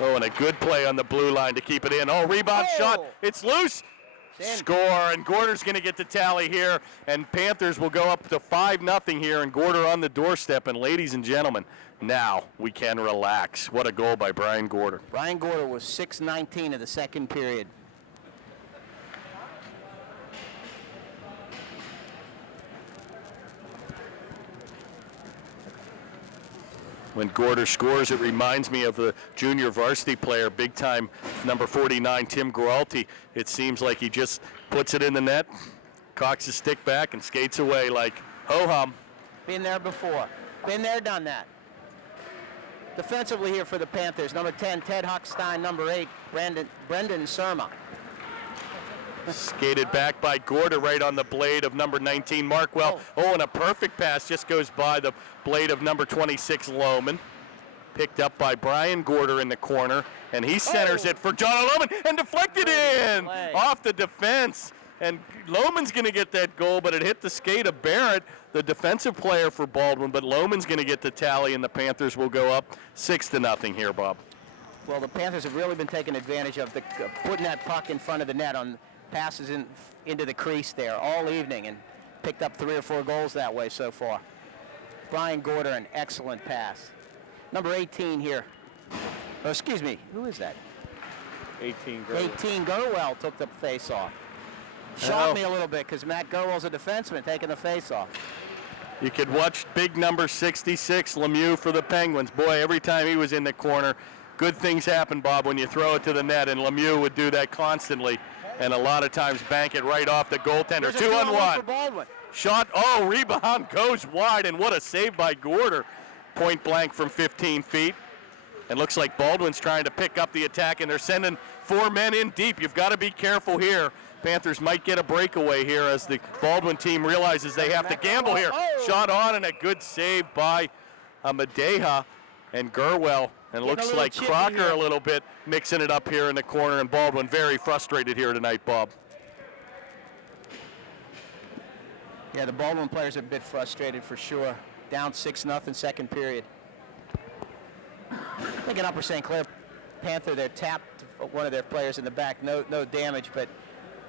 And a good play on the blue line to keep it in. Rebound shot. It's loose. Score, and Gorder's going to get the tally here, and Panthers will go up to 5-0 here, and Gorder on the doorstep. And ladies and gentlemen, now we can relax. What a goal by Brian Gorder. Brian Gorder was 6:19 of the second period. When Gorder scores, it reminds me of the junior varsity player, big-time number 49, Tim Gralty. It seems like he just puts it in the net, cocks his stick back, and skates away like ho-hum. Been there before. Been there, done that. Defensively here for the Panthers, number 10, Ted Huckstein, number 8, Brendan Surma. Skated back by Gorder right on the blade of number 19, Markwell. And a perfect pass just goes by the blade of number 26, Lohman. Picked up by Brian Gorder in the corner, and he centers it for John Lohman and deflected in off the defense. And Lohman's going to get that goal, but it hit the skate of Barrett, the defensive player for Baldwin. But Lohman's going to get the tally, and the Panthers will go up 6-0 here, Bob. Well, the Panthers have really been taking advantage of putting that puck in front of the net on passes into the crease there all evening, and picked up 3 or 4 goals that way so far. Brian Gorder, an excellent pass. Number 18 here. Oh, excuse me, who is that? 18 Gurwell. 18 Gurwell took the face-off. Shocked me a little bit because Matt Gurwell's a defenseman taking the face-off. You could watch big number 66, Lemieux for the Penguins. Boy, every time he was in the corner, good things happen, Bob, when you throw it to the net, and Lemieux would do that constantly, and a lot of times bank it right off the goaltender. 2-on-1. For Baldwin. Shot, rebound goes wide, and what a save by Gorder. Point blank from 15 feet. And looks like Baldwin's trying to pick up the attack, and they're sending 4 men in deep. You've got to be careful here. Panthers might get a breakaway here as the Baldwin team realizes they have to gamble here. Shot on, and a good save by Madeja and Gurwell. And looks like Crocker a little bit mixing it up here in the corner, and Baldwin very frustrated here tonight, Bob. Yeah, the Baldwin players are a bit frustrated for sure. Down 6-0 second period. I think an Upper St. Clair Panther there tapped one of their players in the back. No damage, but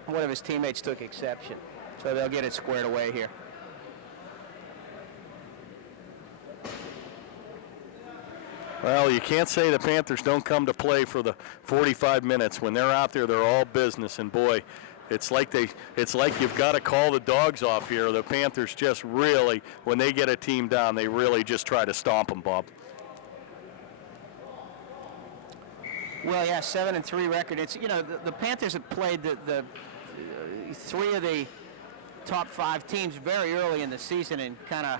one of his teammates took exception. So they'll get it squared away here. Well, you can't say the Panthers don't come to play for the 45 minutes. When they're out there, they're all business. And boy, it's like you've got to call the dogs off here. The Panthers just really, when they get a team down, they really just try to stomp them, Bob. Well, yeah, 7-3 record. It's, you know, the Panthers have played the 3 of the top 5 teams very early in the season and kind of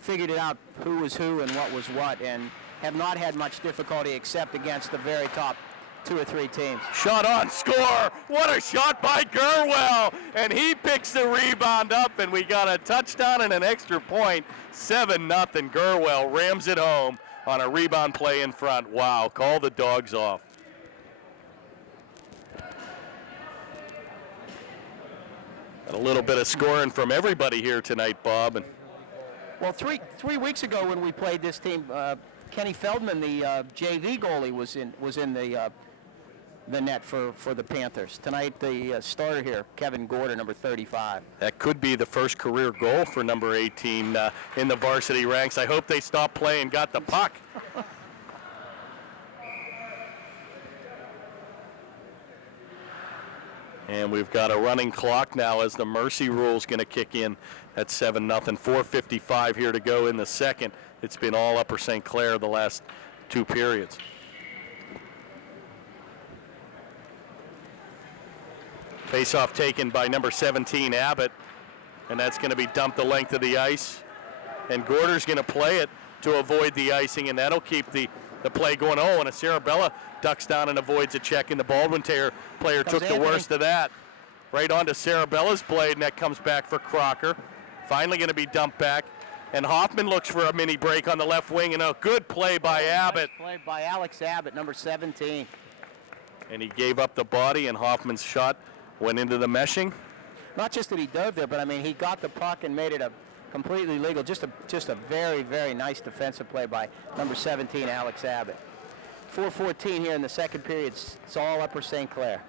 figured it out who was who and what was what, and have not had much difficulty except against the very top 2 or 3 teams. Shot on, score! What a shot by Gurwell! And he picks the rebound up, and we got a touchdown and an extra point. 7-0. Gurwell rams it home on a rebound play in front. Wow, call the dogs off. And a little bit of scoring from everybody here tonight, Bob. And well, three weeks ago when we played this team, Kenny Feldman, the JV goalie, was in the net for the Panthers. Tonight, the starter here, Kevin Gorder, number 35. That could be the first career goal for number 18 in the varsity ranks. I hope they stop playing, got the puck. And we've got a running clock now as the mercy rule is going to kick in at 7-0. 4:55 here to go in the second. It's been all Upper St. Clair the last 2 periods. Face-off taken by number 17, Abbott, and that's going to be dumped the length of the ice. And Gorder's going to play it to avoid the icing, and that'll keep the play going. Oh, and a Sarabella ducks down and avoids a check, and the Baldwin player took the worst of that. Right onto Sarabella's blade, and that comes back for Crocker. Finally going to be dumped back. And Hoffman looks for a mini break on the left wing, and a good play by Abbott. Nice play by Alex Abbott, number 17. And he gave up the body, and Hoffman's shot went into the meshing. Not just that he dove there, but I mean he got the puck and made it a completely legal. Just a very, very nice defensive play by number 17, Alex Abbott. 4:14 here in the second period. It's all Upper St. Clair.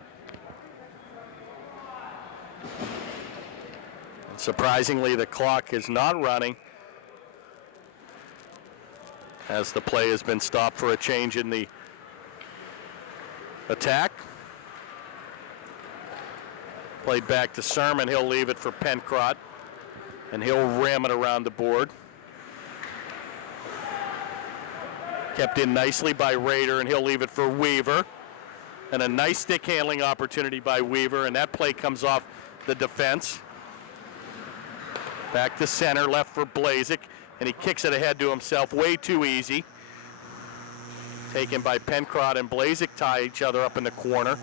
And surprisingly, the clock is not running as the play has been stopped for a change in the attack. Played back to Sermon. He'll leave it for Pencrott, and he'll ram it around the board. Kept in nicely by Rader, and he'll leave it for Weaver. And a nice stick handling opportunity by Weaver, and that play comes off the defense. Back to center, left for Blazik, and he kicks it ahead to himself, way too easy. Taken by Pencrott, and Blazik tie each other up in the corner.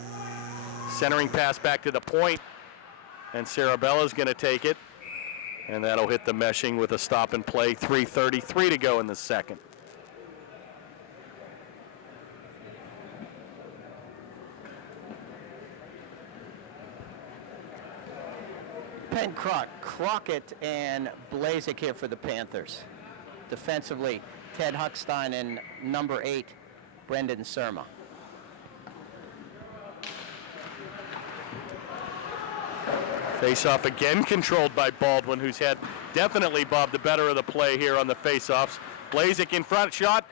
Centering pass back to the point, and Sarabella's going to take it, and that'll hit the meshing with a stop and play. 3:33 to go in the second. Pencroft, Crockett, and Blazik here for the Panthers. Defensively, Ted Huckstein and number 8, Brendan Surma. Face-off again controlled by Baldwin, who's had definitely, Bob, the better of the play here on the face-offs. Blazik in front, shot,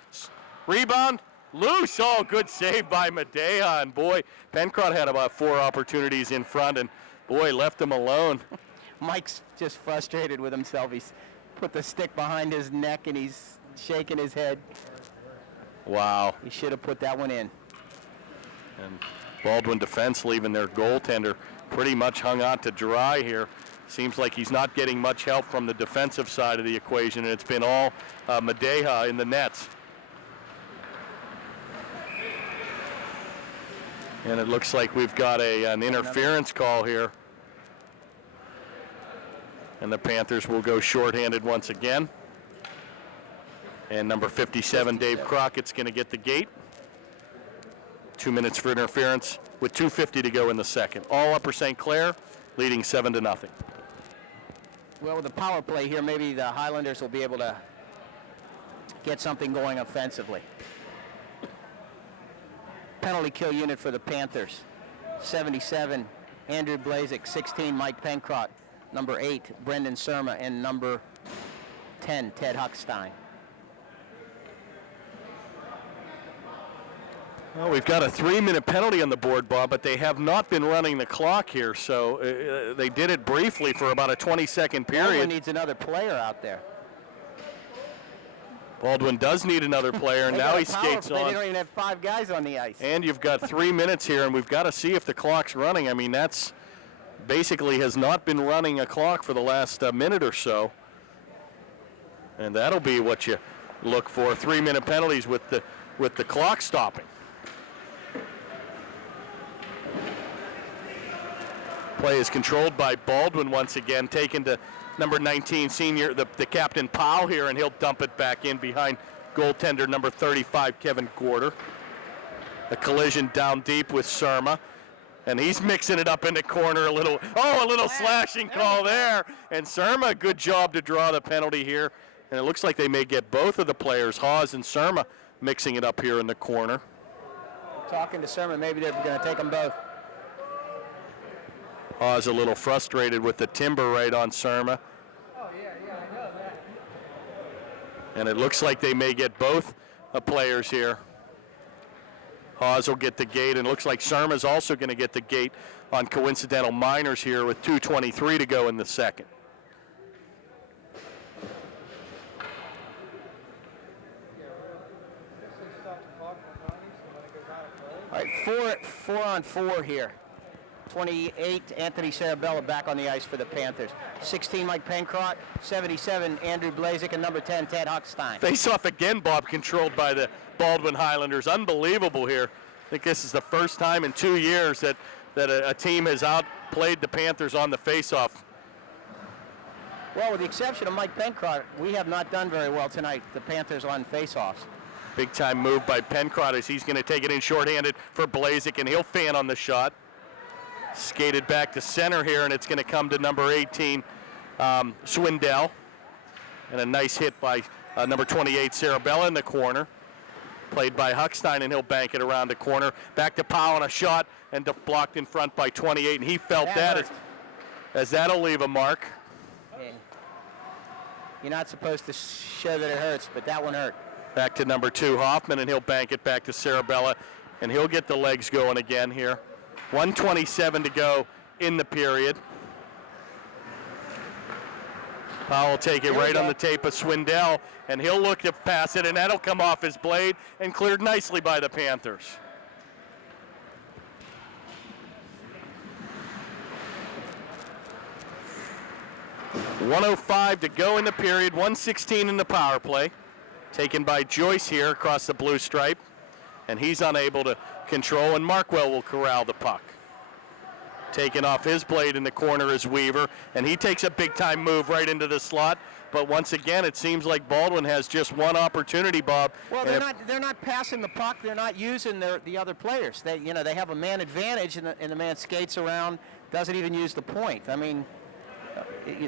rebound, loose. Oh, good save by Medea. And boy, Pencroft had about 4 opportunities in front, and boy, left him alone. Mike's just frustrated with himself. He's put the stick behind his neck and he's shaking his head. Wow. He should have put that one in. And Baldwin defense leaving their goaltender pretty much hung out to dry here. Seems like he's not getting much help from the defensive side of the equation, and it's been all Medea in the nets. And it looks like we've got an interference call here. And the Panthers will go shorthanded once again. And number 57, Dave Crockett's going to get the gate. 2 minutes for interference with 2:50 to go in the second. All Upper St. Clair leading 7-0. Well, with the power play here, maybe the Highlanders will be able to get something going offensively. Penalty kill unit for the Panthers. 77, Andrew Blazik. 16, Mike Pencroft. Number 8, Brendan Surma. And number 10, Ted Huckstein. Well, we've got a 3-minute penalty on the board, Bob, but they have not been running the clock here, so they did it briefly for about a 20-second period. Baldwin needs another player out there. Baldwin does need another player, and now he skates on. They don't even have 5 guys on the ice. And you've got 3 minutes here, and we've got to see if the clock's running. I mean, that's basically has not been running a clock for the last minute or so. And that'll be what you look for, 3-minute penalties with the clock stopping. Play is controlled by Baldwin once again, taken to number 19, senior, the captain Powell here, and he'll dump it back in behind goaltender number 35, Kevin Gorder. A collision down deep with Surma, and he's mixing it up in the corner a little. Oh, a little slashing call there, and Surma, good job to draw the penalty here, and it looks like they may get both of the players, Hawes and Surma, mixing it up here in the corner. Talking to Surma, maybe they're going to take them both. Hawes a little frustrated with the timber right on Surma. Oh, yeah, I know that. And it looks like they may get both players here. Hawes will get the gate, and it looks like Surma's also going to get the gate on coincidental minors here with 2:23 to go in the second. All right, 4 on 4 here. 28, Anthony Sarabella back on the ice for the Panthers. 16, Mike Pencroft. 77, Andrew Blazik. And number 10, Ted Huckstein. Face-off again, Bob, controlled by the Baldwin Highlanders. Unbelievable here. I think this is the first time in 2 years that a team has outplayed the Panthers on the face-off. Well, with the exception of Mike Pencroft, we have not done very well tonight, the Panthers on face-offs. Big-time move by Pencroft as he's going to take it in shorthanded for Blazik, and he'll fan on the shot. Skated back to center here, and it's going to come to number 18, Swindell. And a nice hit by number 28, Sarabella in the corner. Played by Huckstein, and he'll bank it around the corner. Back to Powell on a shot, and blocked in front by 28, and he felt that as that'll leave a mark. And you're not supposed to show that it hurts, but that one hurt. Back to number 2, Hoffman, and he'll bank it back to Sarabella, and he'll get the legs going again here. 1:27 to go in the period. Powell will take it right on the tape of Swindell, and he'll look to pass it, and that'll come off his blade and cleared nicely by the Panthers. .105 to go in the period, 1:16 in the power play. Taken by Joyce here across the blue stripe, and he's unable to control, and Markwell will corral the puck. Taken off his blade in the corner is Weaver, and he takes a big-time move right into the slot. But once again, it seems like Baldwin has just one opportunity, Bob. Well, they're not passing the puck. They're not using the other players. They have a man advantage, and the man skates around, doesn't even use the point. I mean,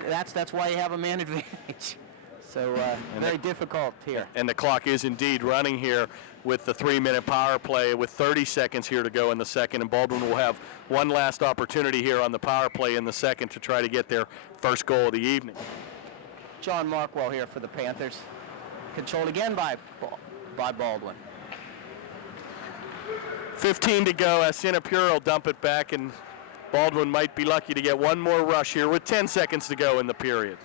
that's why you have a man advantage. So very difficult here. And the clock is indeed running here with the 3-minute power play with 30 seconds here to go in the second. And Baldwin will have one last opportunity here on the power play in the second to try to get their first goal of the evening. John Markwell here for the Panthers. Controlled again by Baldwin. 15 to go. Sinapure will dump it back, and Baldwin might be lucky to get one more rush here with 10 seconds to go in the period.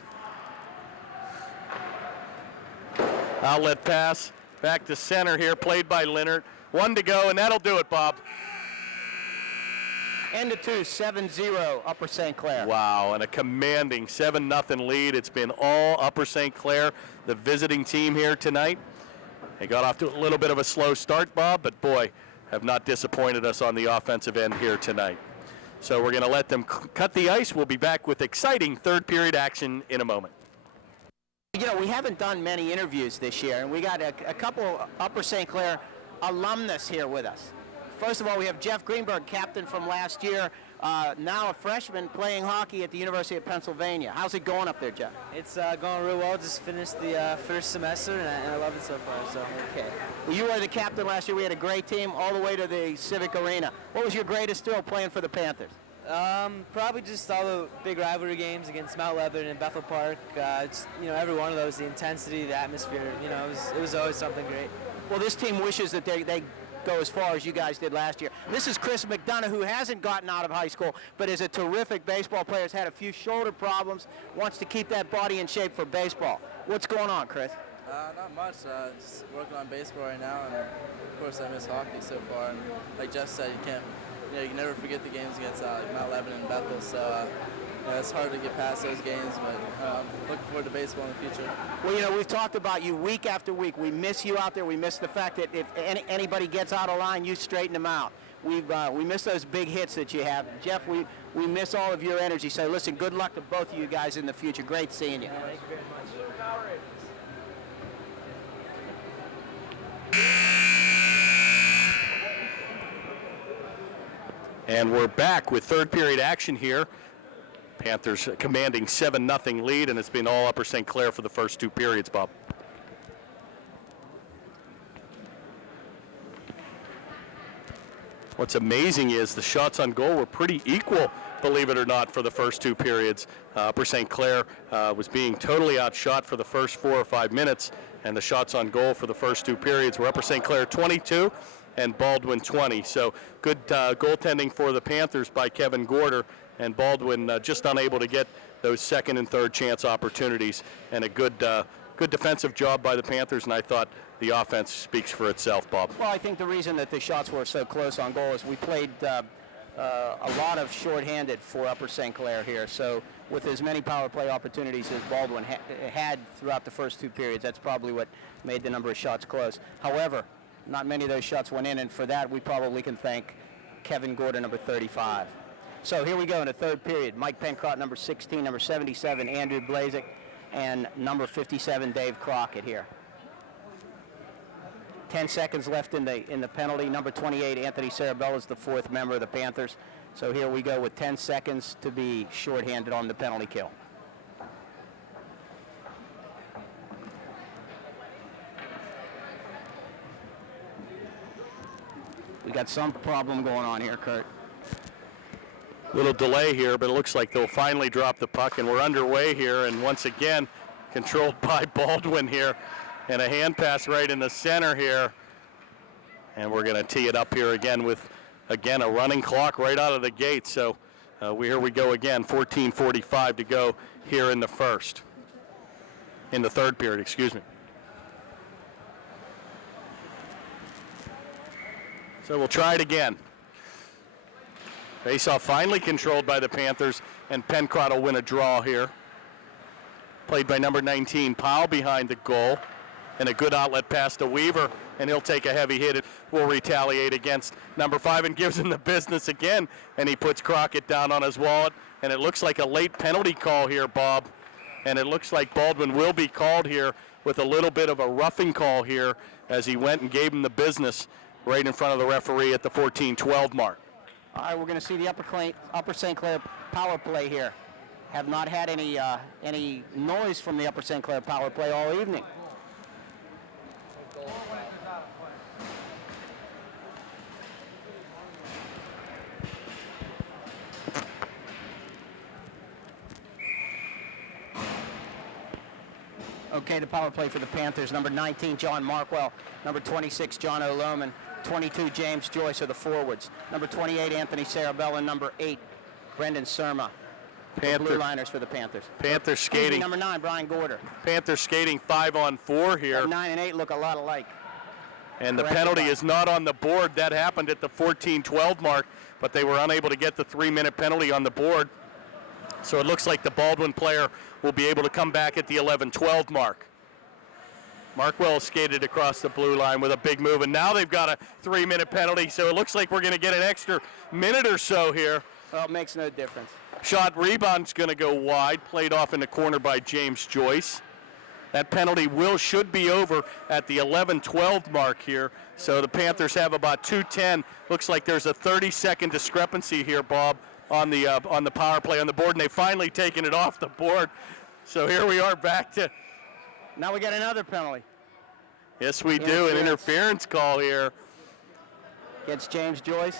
Outlet pass back to center here, played by Leonard. 1 to go, and that'll do it, Bob. End of 2, 7-0, Upper St. Clair. Wow, and a commanding 7-0 lead. It's been all Upper St. Clair, the visiting team here tonight. They got off to a little bit of a slow start, Bob, but boy, have not disappointed us on the offensive end here tonight. So we're going to let them cut the ice. We'll be back with exciting third period action in a moment. You know, we haven't done many interviews this year, and we got a couple Upper St. Clair alumnus here with us. First of all, we have Jeff Greenberg, captain from last year, now a freshman playing hockey at the University of Pennsylvania. How's it going up there, Jeff? It's going real well. Just finished the first semester, and I love it so far. So okay. Well, you were the captain last year. We had a great team all the way to the Civic Arena. What was your greatest thrill playing for the Panthers? Probably just all the big rivalry games against Mount Lebanon and Bethel Park. It's, you know, every one of those, the intensity, the atmosphere. You know, it was always something great. Well, this team wishes that they go as far as you guys did last year. This is Chris McDonough, who hasn't gotten out of high school, but is a terrific baseball player. Has had a few shoulder problems, wants to keep that body in shape for baseball. What's going on, Chris? Not much. Just working on baseball right now, and of course I miss hockey so far. And like Jeff said, you can never forget the games against Mount Lebanon and Bethel. So it's hard to get past those games, but looking forward to baseball in the future. Well, you know, we've talked about you week after week. We miss you out there. We miss the fact that if anybody gets out of line, you straighten them out. We miss those big hits that you have. Jeff, we miss all of your energy. So listen, good luck to both of you guys in the future. Great seeing you. Thank you very much. And we're back with third period action here. Panthers commanding 7-0 lead, and it's been all Upper St. Clair for the first 2 periods, Bob. What's amazing is the shots on goal were pretty equal, believe it or not, for the first 2 periods. Upper St. Clair was being totally outshot for the first 4 or 5 minutes, and the shots on goal for the first 2 periods were Upper St. Clair 22 and Baldwin 20. So good goaltending for the Panthers by Kevin Gorder, and Baldwin just unable to get those second and third chance opportunities, and a good defensive job by the Panthers, and I thought the offense speaks for itself, Bob. Well, I think the reason that the shots were so close on goal is we played a lot of shorthanded for Upper St. Clair here. So with as many power play opportunities as Baldwin had throughout the first 2 periods, that's probably what made the number of shots close. However, not many of those shots went in, and for that we probably can thank Kevin Gordon, number 35. So here we go in the third period. Mike Pencrott, number 16, number 77, Andrew Blazik, and number 57, Dave Crockett here. 10 seconds left in the penalty. Number 28, Anthony Sarabella, is the 4th member of the Panthers. So here we go with 10 seconds to be shorthanded on the penalty kill. We got some problem going on here, Kurt. Little delay here, but it looks like they'll finally drop the puck, and we're underway here, and once again controlled by Baldwin here, and a hand pass right in the center here, and we're going to tee it up here again with, again, a running clock right out of the gate. So here we go again, 14:45 to go here in the third period, excuse me. So we'll try it again. Faceoff finally controlled by the Panthers, and Pencrott will win a draw here. Played by number 19, Powell, behind the goal. And a good outlet pass to Weaver, and he'll take a heavy hit. It will retaliate against number 5 and gives him the business again. And he puts Crockett down on his wallet, and it looks like a late penalty call here, Bob. And it looks like Baldwin will be called here with a little bit of a roughing call here as he went and gave him the business right in front of the referee at the 14-12 mark. All right, we're going to see the Upper St. Clair power play here. have not had any noise from the Upper St. Clair power play all evening. Okay, the power play for the Panthers. Number 19, John Markwell. Number 26, John O'Lohman. 22, James Joyce are the forwards. Number 28, Anthony Sarabella. Number 8, Brendan Surma. Blue liners for the Panthers. Panthers skating. Number 9, Brian Gorder. Panthers skating 5-on-4 here. And 9 and 8 look a lot alike. And the penalty is not on the board. That happened at the 14-12 mark, but they were unable to get the 3-minute penalty on the board. So it looks like the Baldwin player will be able to come back at the 11-12 mark. Markwell skated across the blue line with a big move, and now they've got a 3-minute penalty, so it looks like we're going to get an extra minute or so here. Well, it makes no difference. Shot rebound's going to go wide, played off in the corner by James Joyce. That penalty should be over at the 11-12 mark here, so the Panthers have about 2:10. Looks like there's a 30-second discrepancy here, Bob, on the power play on the board, and they've finally taken it off the board. So here we are back to. Now we got another penalty. Yes, we do. An interference call here. Against James Joyce.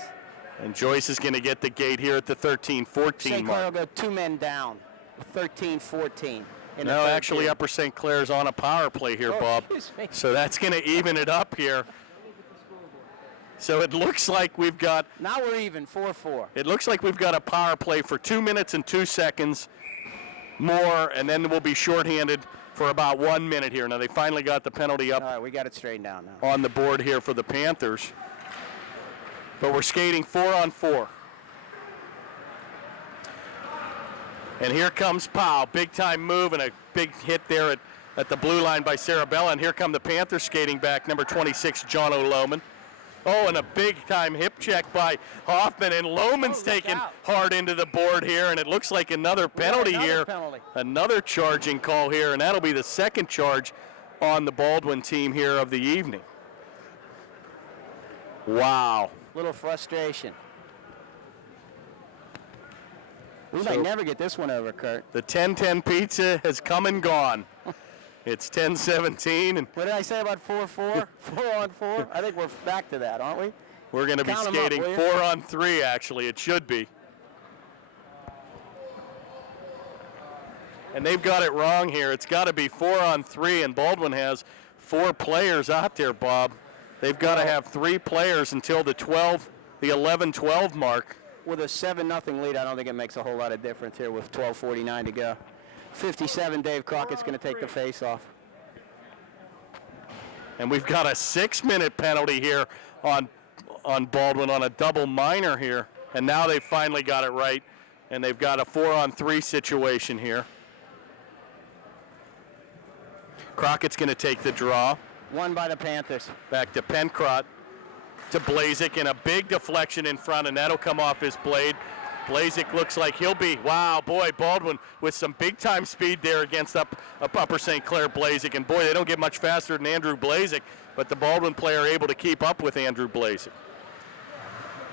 And Joyce is going to get the gate here at the 13-14 St. mark. Clair will go 2 men down. 13-14. No, actually, Upper St. Clair's on a power play here, Bob. So that's going to even it up here. So it looks like we've got. Now we're even, 4-4. It looks like we've got a power play for 2 minutes and 2 seconds more, and then we'll be shorthanded for about 1 minute here. Now they finally got the penalty up. All right, we got it straightened out now. On the board here for the Panthers. But we're skating 4-on-4. And here comes Powell. Big time move and a big hit there at the blue line by Sarabella. And here come the Panthers skating back, number 26, John O'Lohman. Oh, and a big-time hip check by Hoffman, and Lohman's taken hard into the board here, and it looks like another penalty here. Another charging call here, and that'll be the second charge on the Baldwin team here of the evening. Wow. Little frustration. We might never get this one over, Kurt. The 10-10 pizza has come and gone. It's 10-17. And what did I say about 4-4? 4-on-4? I think we're back to that, aren't we? We're going to be skating 4-on-3, actually. It should be. And they've got it wrong here. It's got to be 4-on-3, and Baldwin has 4 players out there, Bob. They've got to have 3 players until the 11-12 mark. With a 7-0 lead, I don't think it makes a whole lot of difference here with 12:49 to go. 57, Dave Crockett's going to take the face-off. And we've got a 6-minute penalty here on Baldwin on a double minor here. And now they've finally got it right, and they've got a 4-on-3 situation here. Crockett's going to take the draw. Won by the Panthers. Back to Pencrott, to Blazik, and a big deflection in front, and that'll come off his blade. Blazik looks like he'll be, wow, boy, Baldwin with some big-time speed there against Upper St. Clair Blazik. And, boy, they don't get much faster than Andrew Blazik, but the Baldwin player able to keep up with Andrew Blazik.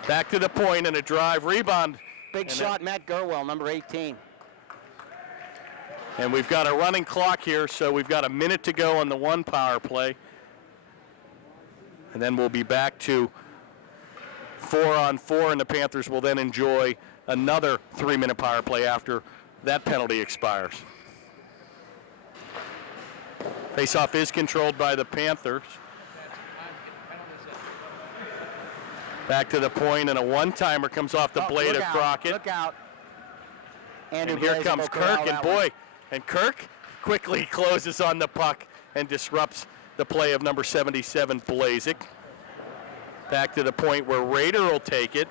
Back to the point and a drive rebound. Big shot, Matt Gerwell, number 18. And we've got a running clock here, so we've got a minute to go on the 1 power play. And then we'll be back to 4-on-4, and the Panthers will then enjoy another 3-minute power play after that penalty expires. Faceoff is controlled by the Panthers. Back to the point, and a one-timer comes off the blade of Crockett. Look out. And here comes Kirk, and boy, and Kirk quickly closes on the puck and disrupts the play of number 77, Blazik. Back to the point where Rader will take it,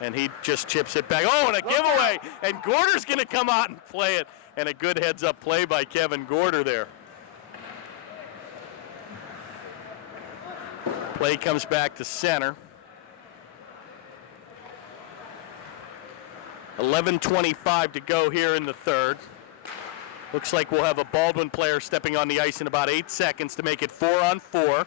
and he just chips it back. Oh, and a giveaway, and Gorder's going to come out and play it, and a good heads-up play by Kevin Gorder there. Play comes back to center. 11:25 to go here in the third. Looks like we'll have a Baldwin player stepping on the ice in about 8 seconds to make it 4-on-4.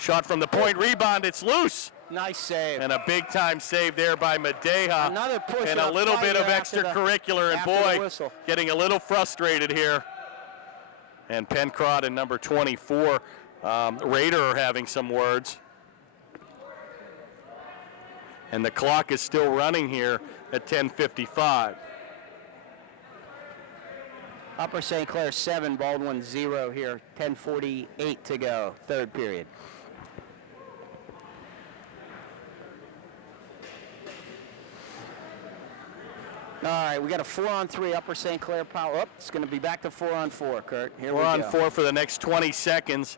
Shot from the point, rebound, it's loose. Nice save. And a big-time save there by Madeja. Another push. And a little bit of after extracurricular, and boy, getting a little frustrated here. And Pencrod and number 24, Raider, are having some words. And the clock is still running here at 10:55. Upper St. Clair 7, Baldwin 0 here. 10:48 to go, third period. All right, we got a 4-on-3 Upper St. Clair power. Oh, it's going to be back to 4-on-4, Kurt. Here we go. 4-on-4 for the next 20 seconds.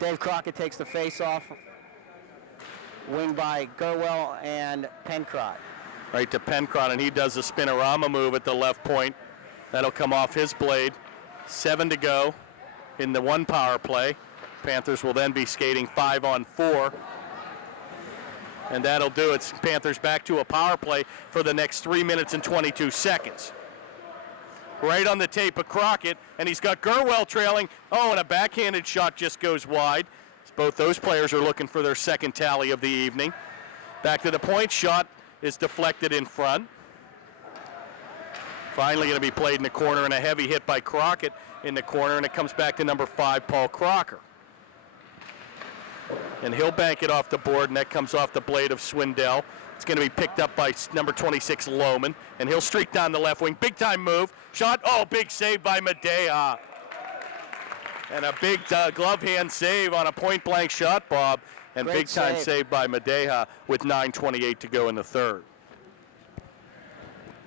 Dave Crockett takes the face-off. Winged by Gerwell and Pencrod. Right to Pencrod, and he does a spinorama move at the left point. That'll come off his blade. 7 to go in the one power play. Panthers will then be skating 5-on-4. And that'll do it. Panthers back to a power play for the next 3 minutes and 22 seconds. Right on the tape of Crockett, and he's got Gerwell trailing. Oh, and a backhanded shot just goes wide. Both those players are looking for their second tally of the evening. Back to the point, shot is deflected in front. Finally going to be played in the corner, and a heavy hit by Crockett in the corner, and it comes back to number 5, Paul Crocker. And he'll bank it off the board, and that comes off the blade of Swindell. It's going to be picked up by number 26, Lohman, and he'll streak down the left wing. Big time move. Shot. Oh, big save by Madeja. And a big glove hand save on a point blank shot, Bob. And Great big time save by Madeja with 9:28 to go in the third.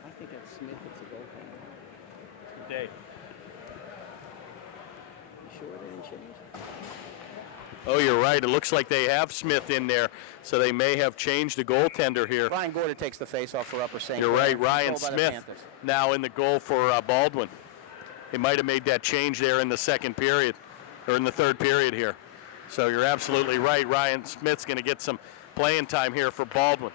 I think that's Smith. It's a goaltender. Dave. You sure they didn't change? Oh, you're right. It looks like they have Smith in there, so they may have changed the goaltender here. Ryan Gorda takes the face-off for Upper St. You're Clair. right. Ryan Controlled by the Smith Panthers. now in the goal for Baldwin. They might have made that change there in the second period, or in the third period here. So you're absolutely right. Ryan Smith's going to get some playing time here for Baldwin.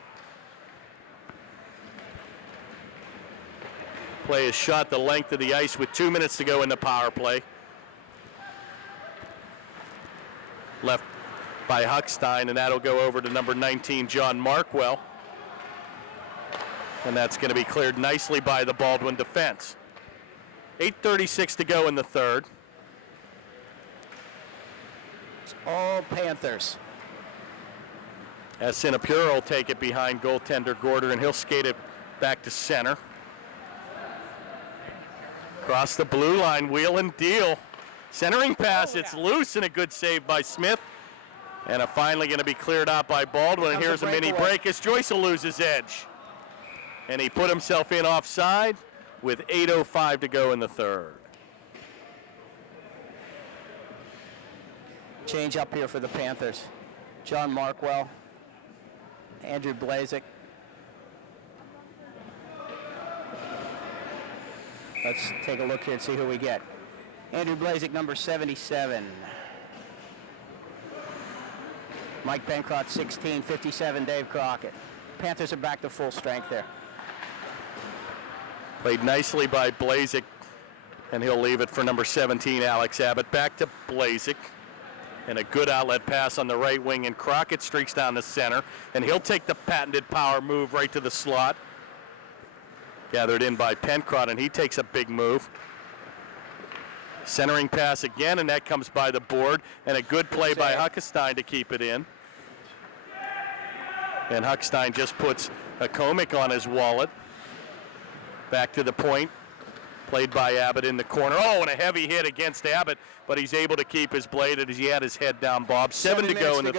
Play is shot the length of the ice with 2 minutes to go in the power play. Left by Huckstein, and that'll go over to number 19, John Markwell. And that's going to be cleared nicely by the Baldwin defense. 8:36 to go in the third. It's all Panthers. As Sinapura will take it behind goaltender Gorder, and he'll skate it back to center. Across the blue line, wheel and deal. Centering pass, it's loose, and a good save by Smith. And finally going to be cleared out by Baldwin, and here's a mini break as Joyce will lose his edge. And he put himself in offside with 8:05 to go in the third. Change up here for the Panthers. John Markwell, Andrew Blazik. Let's take a look here and see who we get. Andrew Blazik, number 77. Mike Pencrod, 16, 57, Dave Crockett. Panthers are back to full strength there. Played nicely by Blazik, and he'll leave it for number 17, Alex Abbott. Back to Blazik, and a good outlet pass on the right wing, and Crockett streaks down the center, and he'll take the patented power move right to the slot. Gathered in by Pencrod, and he takes a big move. Centering pass again, and that comes by the board, and a good play by Huckstein to keep it in. And Huckstein just puts a comic on his wallet. Back to the point, played by Abbott in the corner. Oh, and a heavy hit against Abbott, but he's able to keep his blade as he had his head down, Bob. 7 to go in the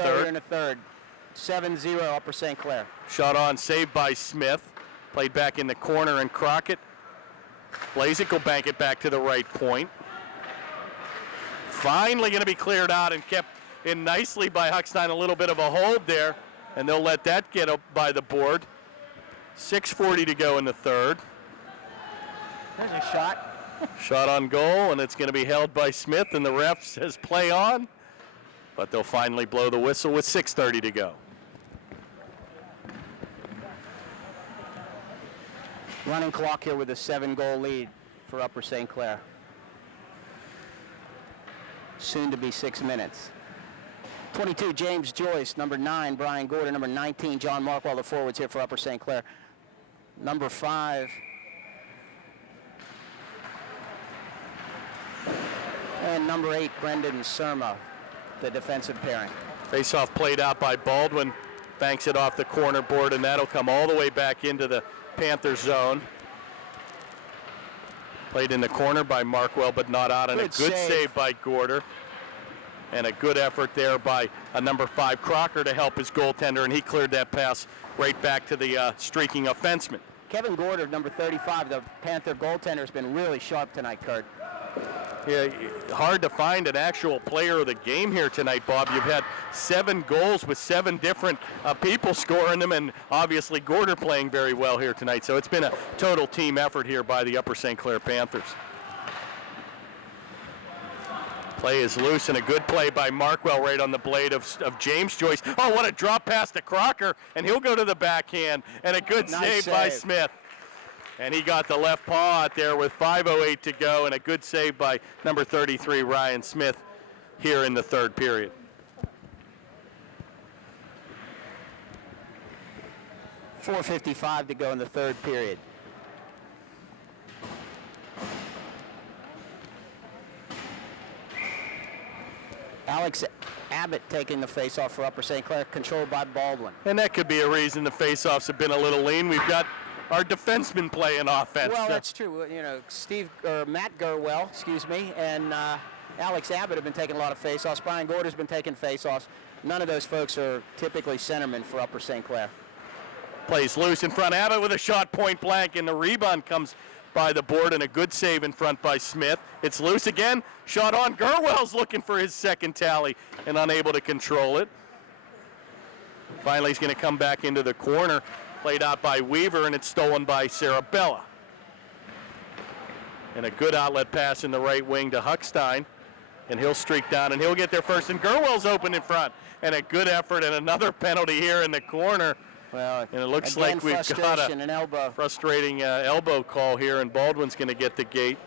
third. 7-0 Upper St. Clair. Shot on, saved by Smith. Played back in the corner, and Crockett. Blazik will bank it back to the right point. Finally going to be cleared out and kept in nicely by Huckstein. A little bit of a hold there, and they'll let that get up by the board. 6:40 to go in the third. There's a shot. Shot on goal, and it's going to be held by Smith, and the ref says play on. But they'll finally blow the whistle with 6:30 to go. Running clock here with a 7-goal lead for Upper St. Clair. Soon to be 6 minutes. 22, James Joyce. Number 9, Brian Gordon. Number 19, John Markwell, the forwards here for Upper St. Clair. Number 5, and number 8, Brendan Surma, the defensive pairing. Face-off played out by Baldwin. Banks it off the corner board, and that'll come all the way back into the Panthers zone. Played in the corner by Markwell, but not out, and a good save by Gorder. And a good effort there by number 5, Crocker, to help his goaltender, and he cleared that pass right back to the streaking offenseman. Kevin Gorder, number 35, the Panther goaltender, has been really sharp tonight, Kurt. Yeah, hard to find an actual player of the game here tonight, Bob. You've had 7 goals with 7 different people scoring them, and obviously Gorder playing very well here tonight. So it's been a total team effort here by the Upper St. Clair Panthers. Play is loose, and a good play by Markwell right on the blade of James Joyce. Oh, what a drop pass to Crocker, and he'll go to the backhand, and a good save by Smith. And he got the left paw out there with 5:08 to go, and a good save by number 33, Ryan Smith, here in the third period. .455 to go in the third period. Alex Abbott taking the face-off for Upper St. Clair, controlled by Baldwin. And that could be a reason the face-offs have been a little lean. We've got our defensemen playing offense. Well, that's true. You know, Matt Gurwell, and Alex Abbott have been taking a lot of face-offs. Brian Gorder's been taking face-offs. None of those folks are typically centermen for Upper St. Clair. Plays loose in front. Abbott with a shot point blank, and the rebound comes by the board, and a good save in front by Smith. It's loose again. Shot on. Gurwell's looking for his second tally and unable to control it. Finally, he's going to come back into the corner. Played out by Weaver, and it's stolen by Sarabella. And a good outlet pass in the right wing to Huckstein. And he'll streak down, and he'll get there first. And Gurwell's open in front. And a good effort, and another penalty here in the corner. Well, and it looks like we've got a frustrating elbow call here, and Baldwin's going to get the gate.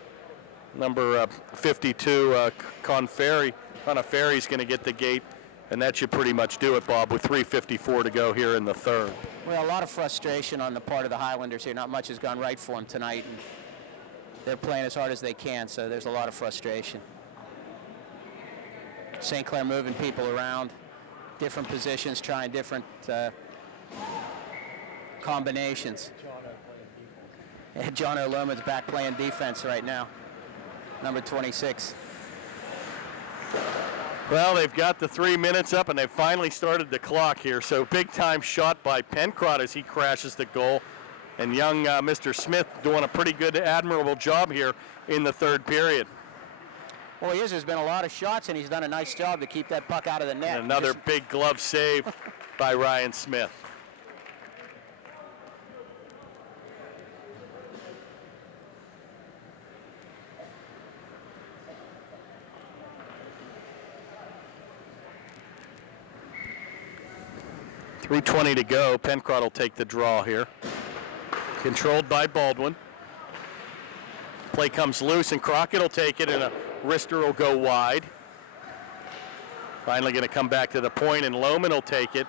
Number 52, Conferri's going to get the gate, and that should pretty much do it, Bob, with 3:54 to go here in the third. Well, a lot of frustration on the part of the Highlanders here. Not much has gone right for them tonight, and they're playing as hard as they can, so there's a lot of frustration. St. Clair moving people around, different positions, trying different combinations. And John O'Loman's back playing defense right now, number 26. Well, they've got the 3 minutes up, and they've finally started the clock here. So big time shot by Pencrott as he crashes the goal. And young Mr. Smith doing a pretty good, admirable job here in the third period. Well, he is. There's been a lot of shots, and he's done a nice job to keep that puck out of the net. And another big glove save by Ryan Smith. .320 to go. Pencrott will take the draw here. Controlled by Baldwin. Play comes loose, and Crockett will take it, and a wrister will go wide. Finally going to come back to the point, and Lohman will take it.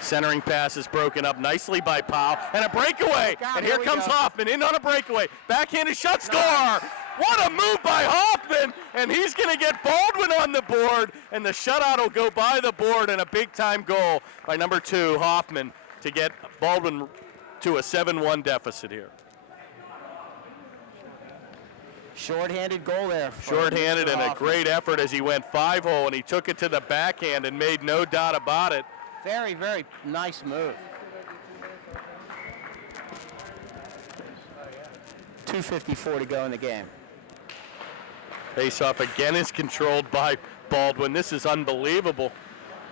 Centering pass is broken up nicely by Powell, and a breakaway. And here comes Hoffman in on a breakaway. Backhanded shot, score! What a move by Hoffman, and he's going to get Baldwin on the board, and the shutout will go by the board, and a big-time goal by number 2, Hoffman, to get Baldwin to a 7-1 deficit here. Short-handed goal there. Short-handed, and a great effort as he went 5-0, and he took it to the backhand and made no doubt about it. Very, very nice move. 2:54 to go in the game. Face-off again is controlled by Baldwin. This is unbelievable.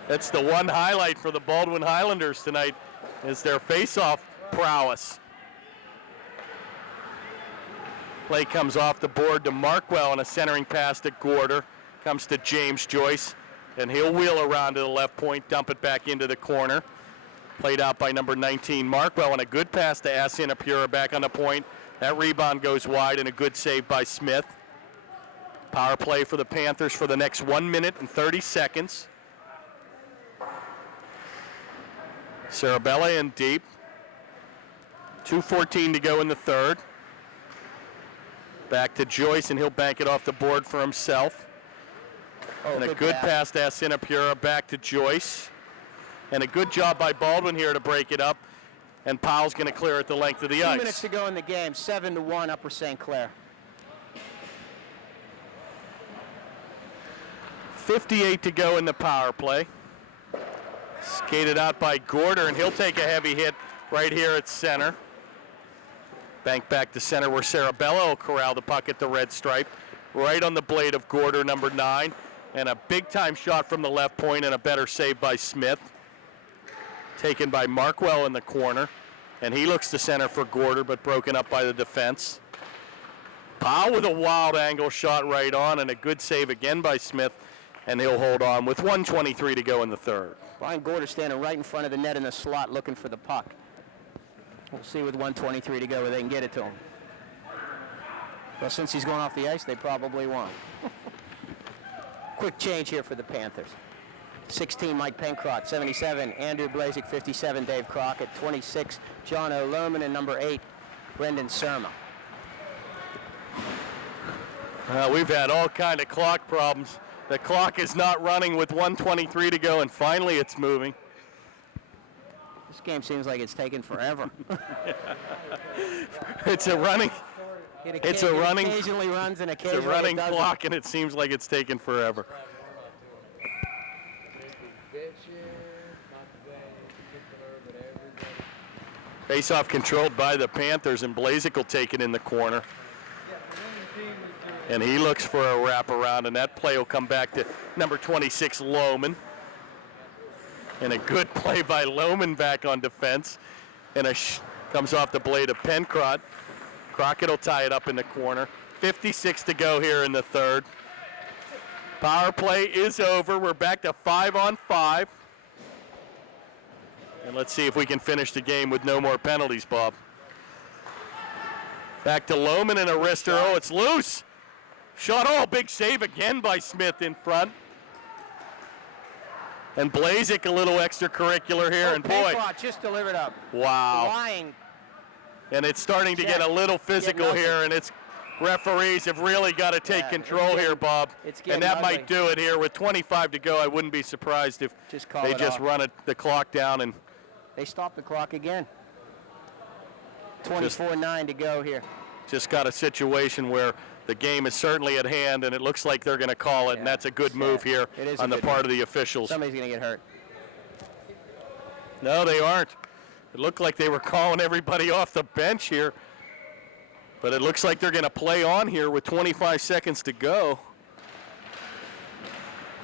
That's the one highlight for the Baldwin Highlanders tonight, is their face-off prowess. Play comes off the board to Markwell, and a centering pass to Gorder. Comes to James Joyce, and he'll wheel around to the left point, dump it back into the corner. Played out by number 19, Markwell, and a good pass to Asinapura back on the point. That rebound goes wide, and a good save by Smith. Power play for the Panthers for the next 1 minute and 30 seconds. Sarabella in deep. 2:14 to go in the third. Back to Joyce, and he'll bank it off the board for himself. And a good pass to Sinapura, back to Joyce. And a good job by Baldwin here to break it up. And Powell's going to clear it the length of the ice. 2 minutes to go in the game, 7-1 Upper St. Clair. 58 to go in the power play. Skated out by Gorder, and he'll take a heavy hit right here at center. Bank back to center where Sarabella will corral the puck at the red stripe. Right on the blade of Gorder, number 9. And a big-time shot from the left point and a better save by Smith. Taken by Markwell in the corner. And he looks to center for Gorder, but broken up by the defense. Powell with a wild angle shot right on, and a good save again by Smith. And he'll hold on with 1:23 to go in the third. Brian Gorder standing right in front of the net in the slot looking for the puck. We'll see with 1:23 to go where they can get it to him. Well, since he's going off the ice, they probably won't. Quick change here for the Panthers. 16, Mike Pencrott. 77, Andrew Blazik. 57, Dave Crockett. 26, John O'Lohman. And number 8, Brendan Surma. We've had all kind of clock problems. The clock is not running with 1:23 to go, and finally it's moving. This game seems like it's taken forever. It's a running. It's a running. Occasionally runs and It's occasionally a running it doesn't. clock, and it seems like it's taken forever. Face-off controlled by the Panthers, and Blazik will take it in the corner. And he looks for a wraparound, and that play will come back to number 26, Lohman. And a good play by Lohman back on defense. And comes off the blade of Pencrott. Crockett will tie it up in the corner. 56 to go here in the third. Power play is over. We're back to 5-on-5. And let's see if we can finish the game with no more penalties, Bob. Back to Lohman and a wrister. Oh, it's loose. Shot, oh, big save again by Smith in front. And Blazik a little extracurricular here, and boy. Just delivered up. Wow. Flying. And it's starting to get a little physical here, and it's referees have really got to take control here, Bob. And that might do it here. With 25 to go, I wouldn't be surprised if they just run the clock down. And they stop the clock again. 24-9 to go here. Just got a situation where the game is certainly at hand, and it looks like they're going to call it, and that's a good move here on the part of the officials. Somebody's going to get hurt. No, they aren't. It looked like they were calling everybody off the bench here, but it looks like they're going to play on here with 25 seconds to go.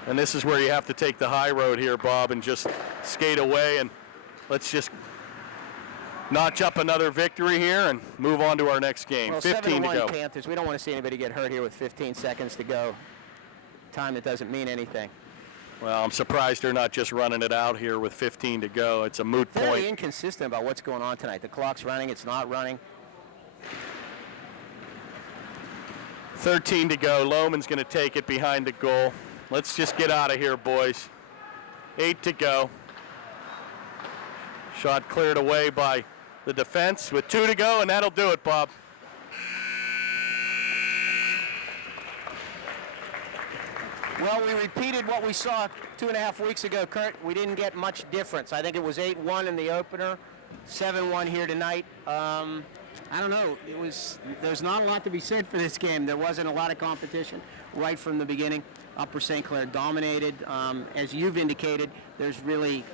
And this is where you have to take the high road here, Bob, and just skate away, and let's just notch up another victory here and move on to our next game. Well, 15 to go. Panthers. We don't want to see anybody get hurt here with 15 seconds to go. Time that doesn't mean anything. Well, I'm surprised they're not just running it out here with 15 to go. It's a moot point. Very inconsistent about what's going on tonight. The clock's running, it's not running. 13 to go. Lohman's going to take it behind the goal. Let's just get out of here, boys. 8 to go. Shot cleared away by the defense with 2 to go, and that'll do it, Bob. Well, we repeated what we saw 2.5 weeks ago, Kurt. We didn't get much difference. I think it was 8-1 in the opener, 7-1 here tonight. I don't know. There's not a lot to be said for this game. There wasn't a lot of competition right from the beginning. Upper St. Clair dominated. As you've indicated, there's really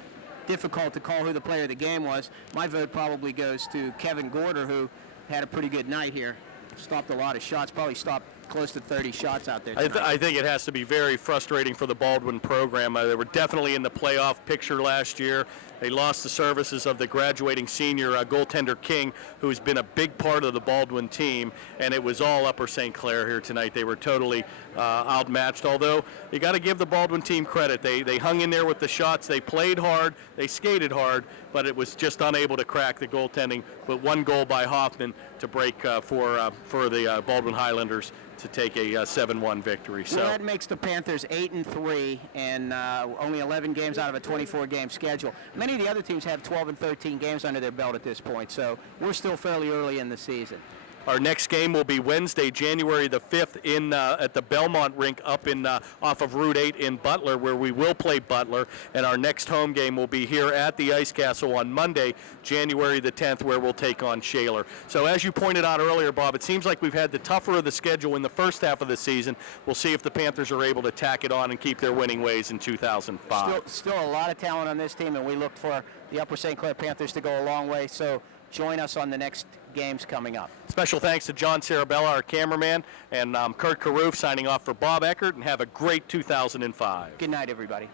difficult to call who the player of the game was. My vote probably goes to Kevin Gorder, who had a pretty good night here. Stopped a lot of shots, probably stopped close to 30 shots out there tonight. I think it has to be very frustrating for the Baldwin program. They were definitely in the playoff picture last year. They lost the services of the graduating senior goaltender King, who's been a big part of the Baldwin team, and it was all Upper St. Clair here tonight. They were totally outmatched, although you got to give the Baldwin team credit. They hung in there with the shots. They played hard. They skated hard, but it was just unable to crack the goaltending. But one goal by Hoffman to break for the Baldwin Highlanders to take a 7-1 victory. So well, that makes the Panthers 8-3 and only 11 games out of a 24-game schedule. Many of the other teams have 12 and 13 games under their belt at this point, so we're still fairly early in the season. our next game will be Wednesday, January the 5th in at the Belmont Rink up in off of Route 8 in Butler, where we will play Butler. And our next home game will be here at the Ice Castle on Monday, January the 10th, where we'll take on Shaler. So as you pointed out earlier, Bob, it seems like we've had the tougher of the schedule in the first half of the season. We'll see if the Panthers are able to tack it on and keep their winning ways in 2005. Still a lot of talent on this team, and we look for the Upper St. Clair Panthers to go a long way. So join us on the next games coming up. Special thanks to John Sarabella, our cameraman, and Kurt Carruth signing off for Bob Eckert, and have a great 2005. Good night, everybody.